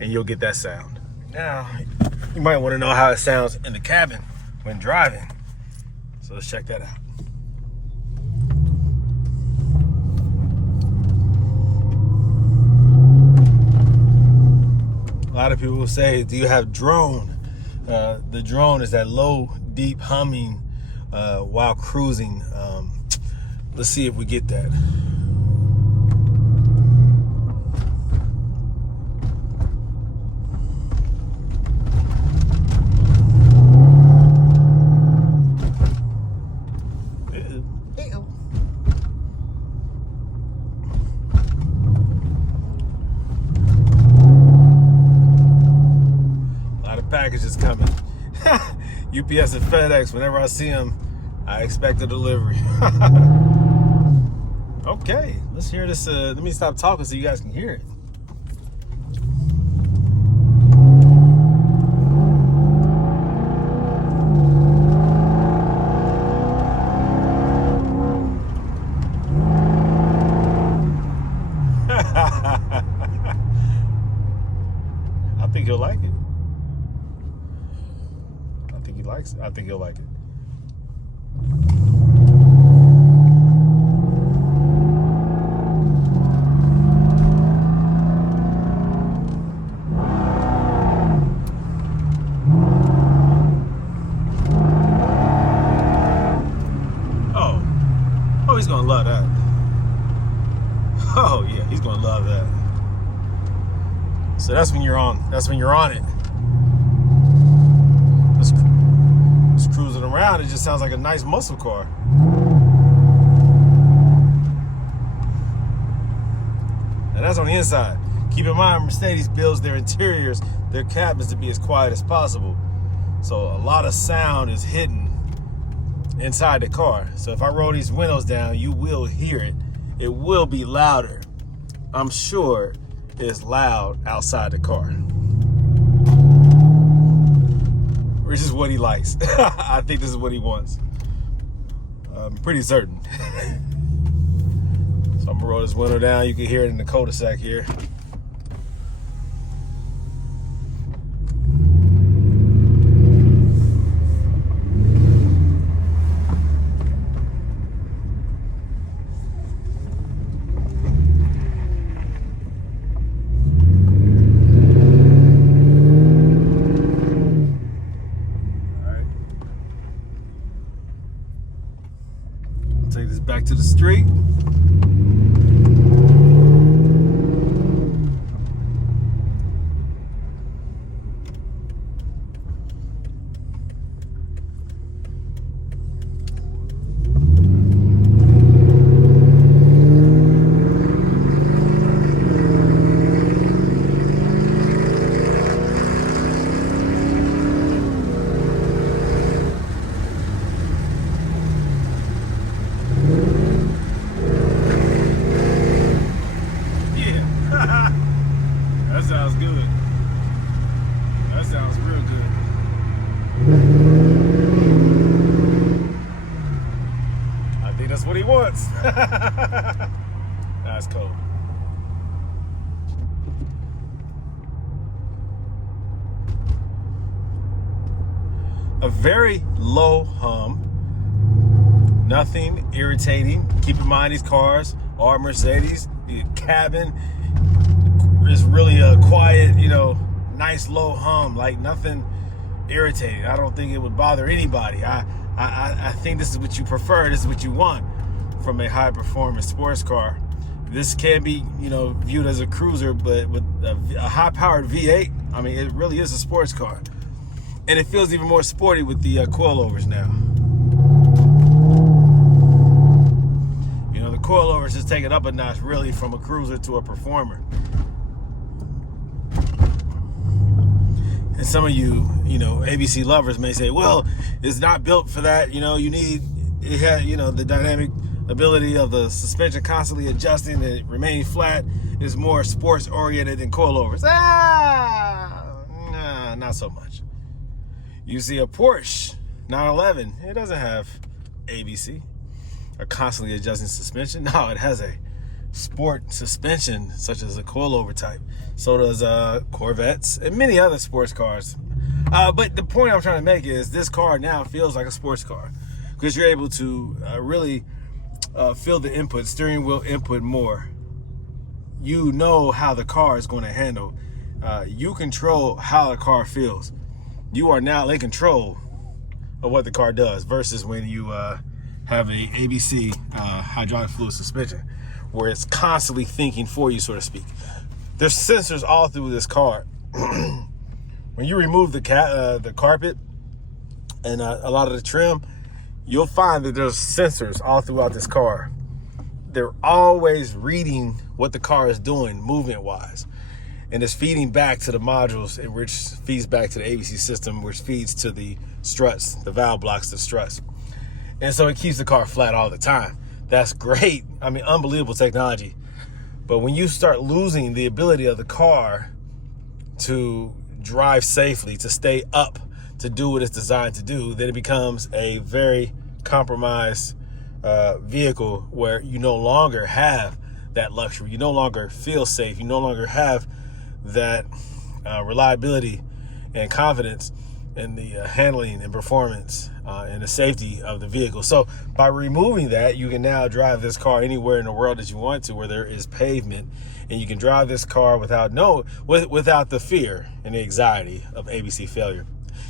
and you'll get that sound. Now, you might want to know how it sounds in the cabin when driving. So let's check that out. A lot of people will say, do you have drone? The drone is that low, deep humming while cruising. Let's see if we get that. package is coming. UPS and FedEx, whenever I see them, I expect a delivery. Okay, let's hear this. Let me stop talking so you guys can hear it. I think he'll like it. I think he likes it. I think he'll like it. Oh, he's gonna love that. Oh yeah, he's gonna love that. So that's when you're on. That's when you're on it. Just cruising around, it just sounds like a nice muscle car. And that's on the inside. Keep in mind, Mercedes builds their interiors, their cabins to be as quiet as possible. So a lot of sound is hidden inside the car. So if I roll these windows down, you will hear it. It will be louder. I'm sure it's loud outside the car. Which is what he likes. I think this is what he wants. I'm pretty certain. So I'm gonna roll this window down. You can hear it in the cul-de-sac here. Take this back to the street. That sounds good. That sounds real good. I think that's what he wants. That's cool. A very low hum. Nothing irritating. Keep in mind these cars are Mercedes. The cabin is really a quiet, nice low hum, like nothing irritating. I don't think it would bother anybody. I think this is what you prefer. This is what you want from a high performance sports car. This can be, viewed as a cruiser, but with a high powered V8, I mean, it really is a sports car. And it feels even more sporty with the coilovers now. The coilovers just take it up a notch, really, from a cruiser to a performer. And some of you, ABC lovers may say, well, it's not built for that. You need, it had, the dynamic ability of the suspension constantly adjusting and it remaining flat is more sports oriented than coilovers. Nah, not so much. You see a Porsche 911, it doesn't have ABC, a constantly adjusting suspension. No, it has a sport suspension, such as a coilover type. So does Corvettes and many other sports cars. But the point I'm trying to make is this car now feels like a sports car because you're able to really feel the input, steering wheel input more. You know how the car is going to handle. You control how the car feels. You are now in control of what the car does versus when you have a ABC hydraulic fluid suspension, where it's constantly thinking for you, so to speak. There's sensors all through this car. When you remove the carpet and a lot of the trim, you'll find that there's sensors all throughout this car. They're always reading what the car is doing movement-wise. and it's feeding back to the modules, which feeds back to the ABC system, which feeds to the struts, the valve blocks, the struts. And so it keeps the car flat all the time. That's great. I mean, unbelievable technology. But when you start losing the ability of the car to drive safely, to stay up, to do what it's designed to do, then it becomes a very compromised vehicle where you no longer have that luxury. You no longer feel safe. You no longer have that reliability and confidence in the handling and performance and the safety of the vehicle. So by removing that, you can now drive this car anywhere in the world that you want to, where there is pavement, and you can drive this car without the fear and the anxiety of ABC failure.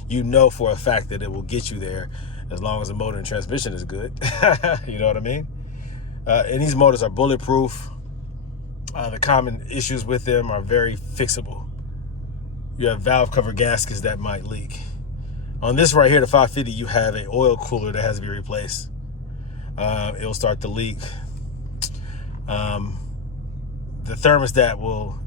You know for a fact that it will get you there as long as the motor and transmission is good. You know what I mean? And these motors are bulletproof. The common issues with them are very fixable. You have valve cover gaskets that might leak. On this right here, the 550, you have an oil cooler that has to be replaced. It will start to leak. The thermostat will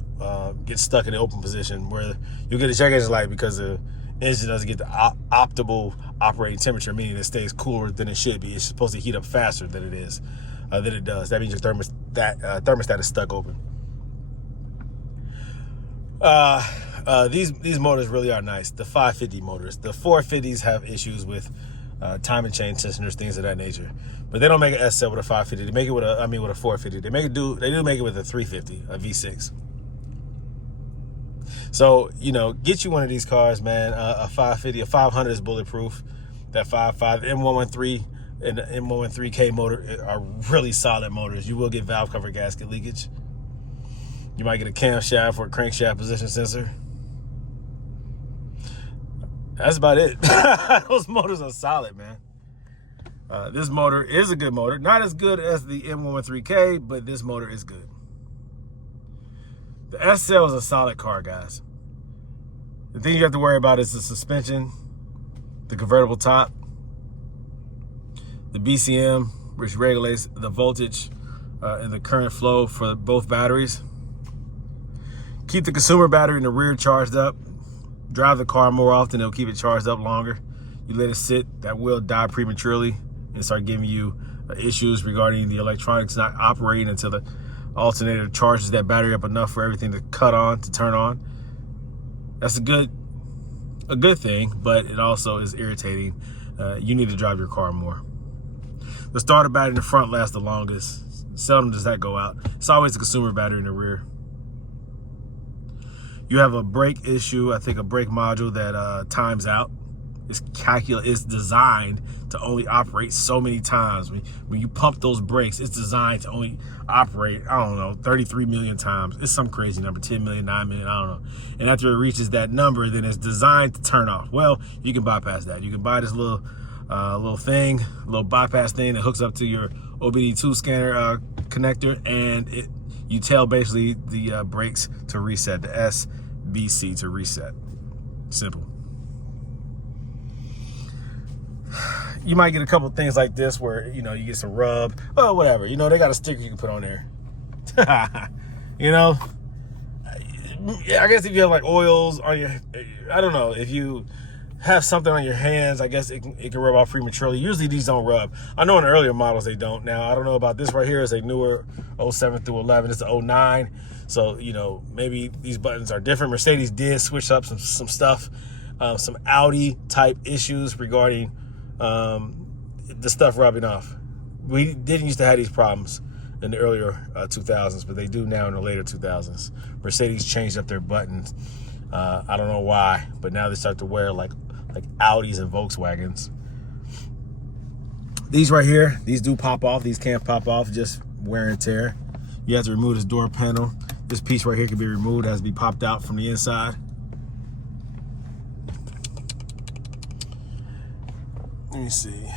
get stuck in the open position where you'll get a check engine light because the engine doesn't get the optimal operating temperature, meaning it stays cooler than it should be. It's supposed to heat up faster than it is, than it does. That means your thermostat is stuck open. These motors really are nice. The 550 motors. The 450s have issues with time and chain tensioners, things of that nature. But they don't make an SL with a 550. They make it with a 450. They do make it with a 350, a V6. So, get you one of these cars, man. A 550, a 500 is bulletproof. That 5.5 M113 and the M113K motor are really solid motors. You will get valve cover gasket leakage. You might get a camshaft or a crankshaft position sensor. That's about it. Those motors are solid, man. This motor is a good motor. Not as good as the M113K, but this motor is good. The SL is a solid car, guys. The thing you have to worry about is the suspension, the convertible top, the BCM, which regulates the voltage and the current flow for both batteries. Keep the consumer battery in the rear charged up. Drive the car more often, it'll keep it charged up longer. You let it sit, that will die prematurely and start giving you issues regarding the electronics not operating until the alternator charges that battery up enough for everything to turn on. That's a good thing, but it also is irritating. You need to drive your car more. The starter battery in the front lasts the longest. Seldom does that go out. It's always the consumer battery in the rear. You have a brake issue, I think a brake module that times out. It's designed to only operate so many times. When you pump those brakes, it's designed to only operate, 33 million times. It's some crazy number, 10 million, 9 million, I don't know. And after it reaches that number, then it's designed to turn off. Well, you can bypass that. You can buy this little bypass thing that hooks up to your OBD2 scanner connector, and you tell basically the brakes to reset, the SBC to reset. Simple. You might get a couple things like this where, you get some rub, or whatever. They got a sticker you can put on there. I guess if you have like oils on your, I don't know, if you have something on your hands, I guess it can rub off prematurely. Usually these don't rub. I know in earlier models they don't. Now, I don't know about this right here. It's a newer 07 through 11. It's a 09. So, maybe these buttons are different. Mercedes did switch up some stuff, some Audi type issues regarding the stuff rubbing off. We didn't used to have these problems in the earlier 2000s, but they do now in the later 2000s. Mercedes changed up their buttons. I don't know why, but now they start to wear like Audis and Volkswagens. These right here, these do pop off. These can't pop off, just wear and tear. You have to remove this door panel. This piece right here can be removed. It has to be popped out from the inside. Let me see.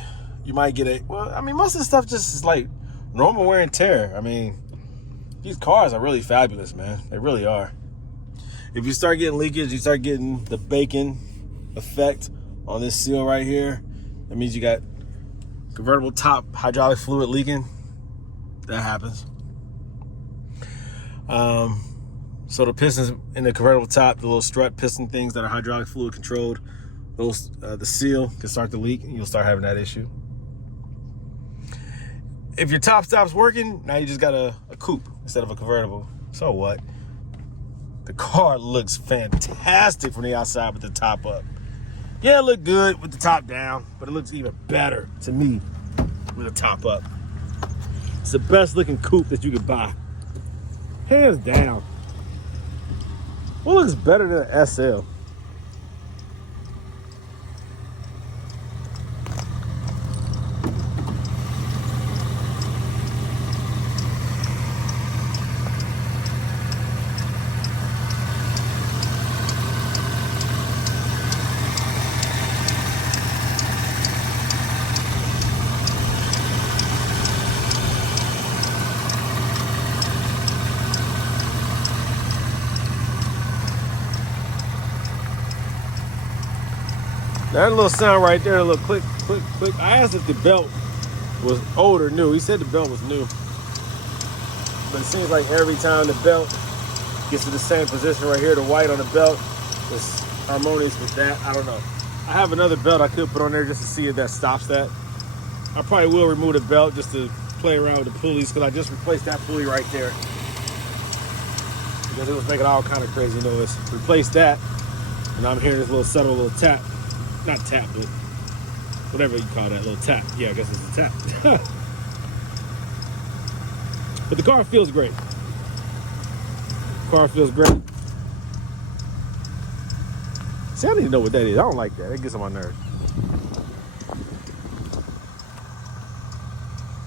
You might get most of the stuff just is like normal wear and tear. These cars are really fabulous, man. They really are. If you start getting leakage, you start getting the bacon effect on this seal right here. That means you got convertible top hydraulic fluid leaking. That happens. So the pistons in the convertible top, the little strut piston things that are hydraulic fluid controlled, those the seal can start to leak and you'll start having that issue. If your top stops working, now you just got a coupe instead of a convertible. So what? The car looks fantastic from the outside with the top up. Yeah, it looked good with the top down, but it looks even better to me with the top up. It's the best looking coupe that you could buy. Hands down. What looks better than an SL? That little sound right there, a little click, click, click. I asked if the belt was old or new. He said the belt was new. But it seems like every time the belt gets to the same position right here, the white on the belt is harmonious with that. I don't know. I have another belt I could put on there just to see if that stops that. I probably will remove the belt just to play around with the pulleys because I just replaced that pulley right there. Because it was making all kind of crazy noise. Replaced that, and I'm hearing this little subtle little tap. Not tap, but whatever you call that little tap. Yeah, I guess it's a tap. But the car feels great. Car feels great. See, I need to know what that is. I don't like that. It gets on my nerves.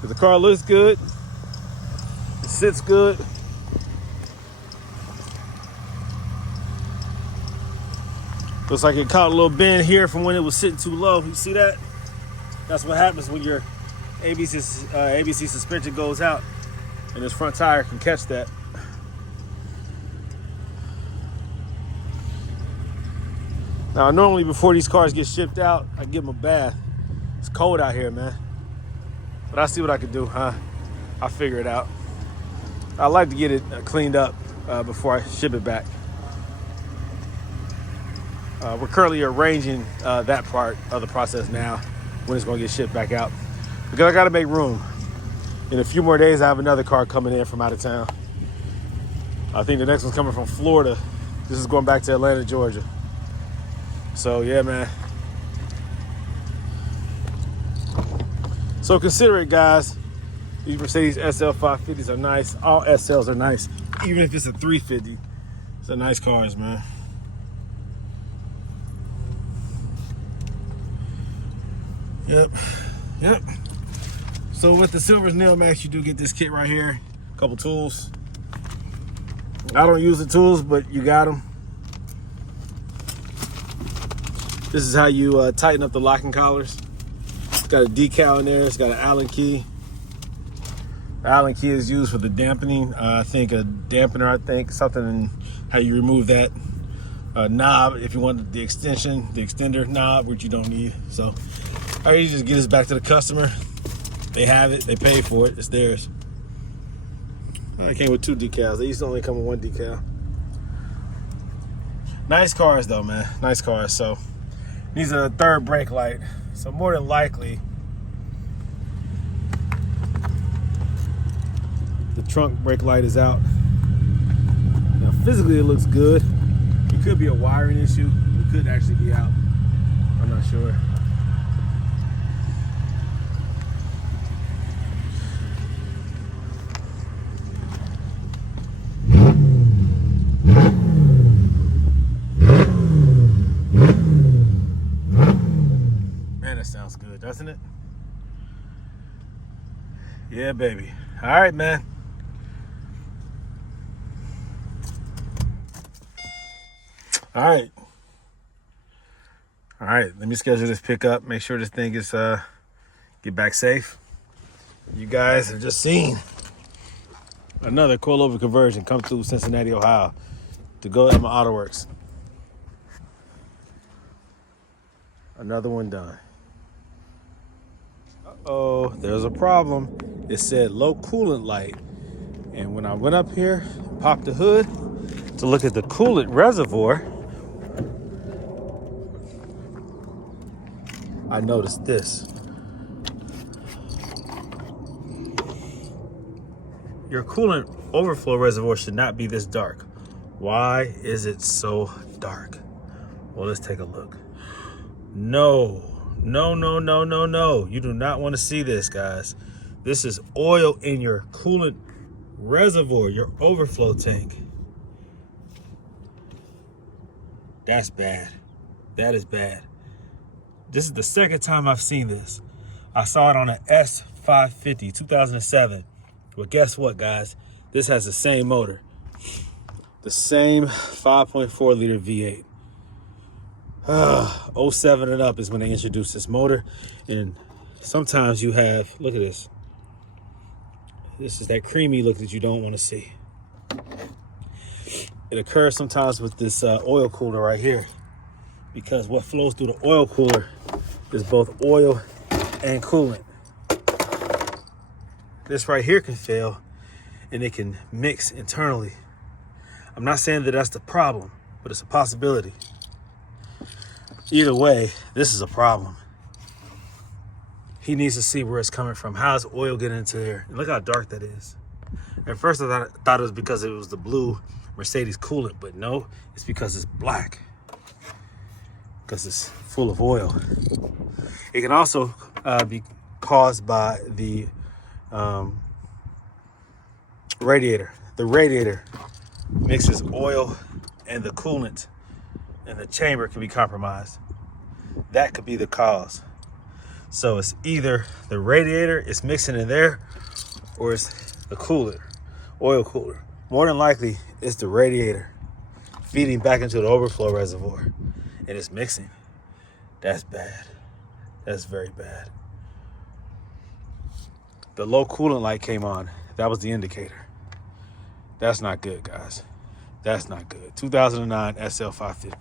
But the car looks good. It sits good. Looks like it caught a little bend here from when it was sitting too low. You see that? That's what happens when your ABC suspension goes out and this front tire can catch that. Now, normally before these cars get shipped out, I give them a bath. It's cold out here, man. But I see what I can do, huh? I'll figure it out. I like to get it cleaned up before I ship it back. We're currently arranging that part of the process now when it's going to get shipped back out. Because I got to make room. In a few more days, I have another car coming in from out of town. I think the next one's coming from Florida. This is going back to Atlanta, Georgia. So, yeah, man. So consider it, guys. These Mercedes SL550s are nice. All SLs are nice. Even if it's a 350, it's a nice cars, man. Yep. So with the Silver's Nail Max, you do get this kit right here. A couple tools. I don't use the tools, but you got them. This is how you tighten up the locking collars. It's got a decal in there. It's got an Allen key. The Allen key is used for the dampening. I think a dampener, something in how you remove that knob if you want the extender knob, which you don't need. So I usually just get this back to the customer. They have it, they pay for it, it's theirs. I came with 2 decals. They used to only come with 1 decal. Nice cars though, man, nice cars. So needs a third brake light. So more than likely, the trunk brake light is out. Now physically it looks good. It could be a wiring issue. It could actually be out. I'm not sure. Man, that sounds good, doesn't it? Yeah, baby. All right, man. All right, let me schedule this pickup. Make sure this thing is get back safe. You guys have just seen another coilover conversion come through Cincinnati, Ohio to Gold Element Autoworks. Another one done. Uh-oh, there's a problem. It said low coolant light. And when I went up here, popped the hood, to look at the coolant reservoir, I noticed this. Your coolant overflow reservoir should not be this dark. Why is it so dark? Well, let's take a look. No. You do not want to see this, guys. This is oil in your coolant reservoir, your overflow tank. That's bad. That is bad. This is the second time I've seen this. I saw it on an S550, 2007. Well, guess what, guys? This has the same motor. The same 5.4 liter V8. 07 and up is when they introduced this motor. And sometimes you have, look at this. This is that creamy look that you don't want to see. It occurs sometimes with this oil cooler right here, because what flows through the oil cooler is both oil and coolant. This right here can fail and it can mix internally. I'm not saying that that's the problem, but it's a possibility. Either way, this is a problem. He needs to see where it's coming from. How's oil getting into there? And look how dark that is. At first I thought it was because it was the blue Mercedes coolant, but no, it's because it's black. Because it's full of oil. It can also be caused by the radiator. The radiator mixes oil and the coolant, and the chamber can be compromised. That could be the cause. So it's either the radiator is mixing in there, or it's the cooler, oil cooler. More than likely, it's the radiator feeding back into the overflow reservoir, and it's mixing. That's bad. That's very bad. The low coolant light came on. That was the indicator. That's not good, guys. That's not good. 2009 SL550.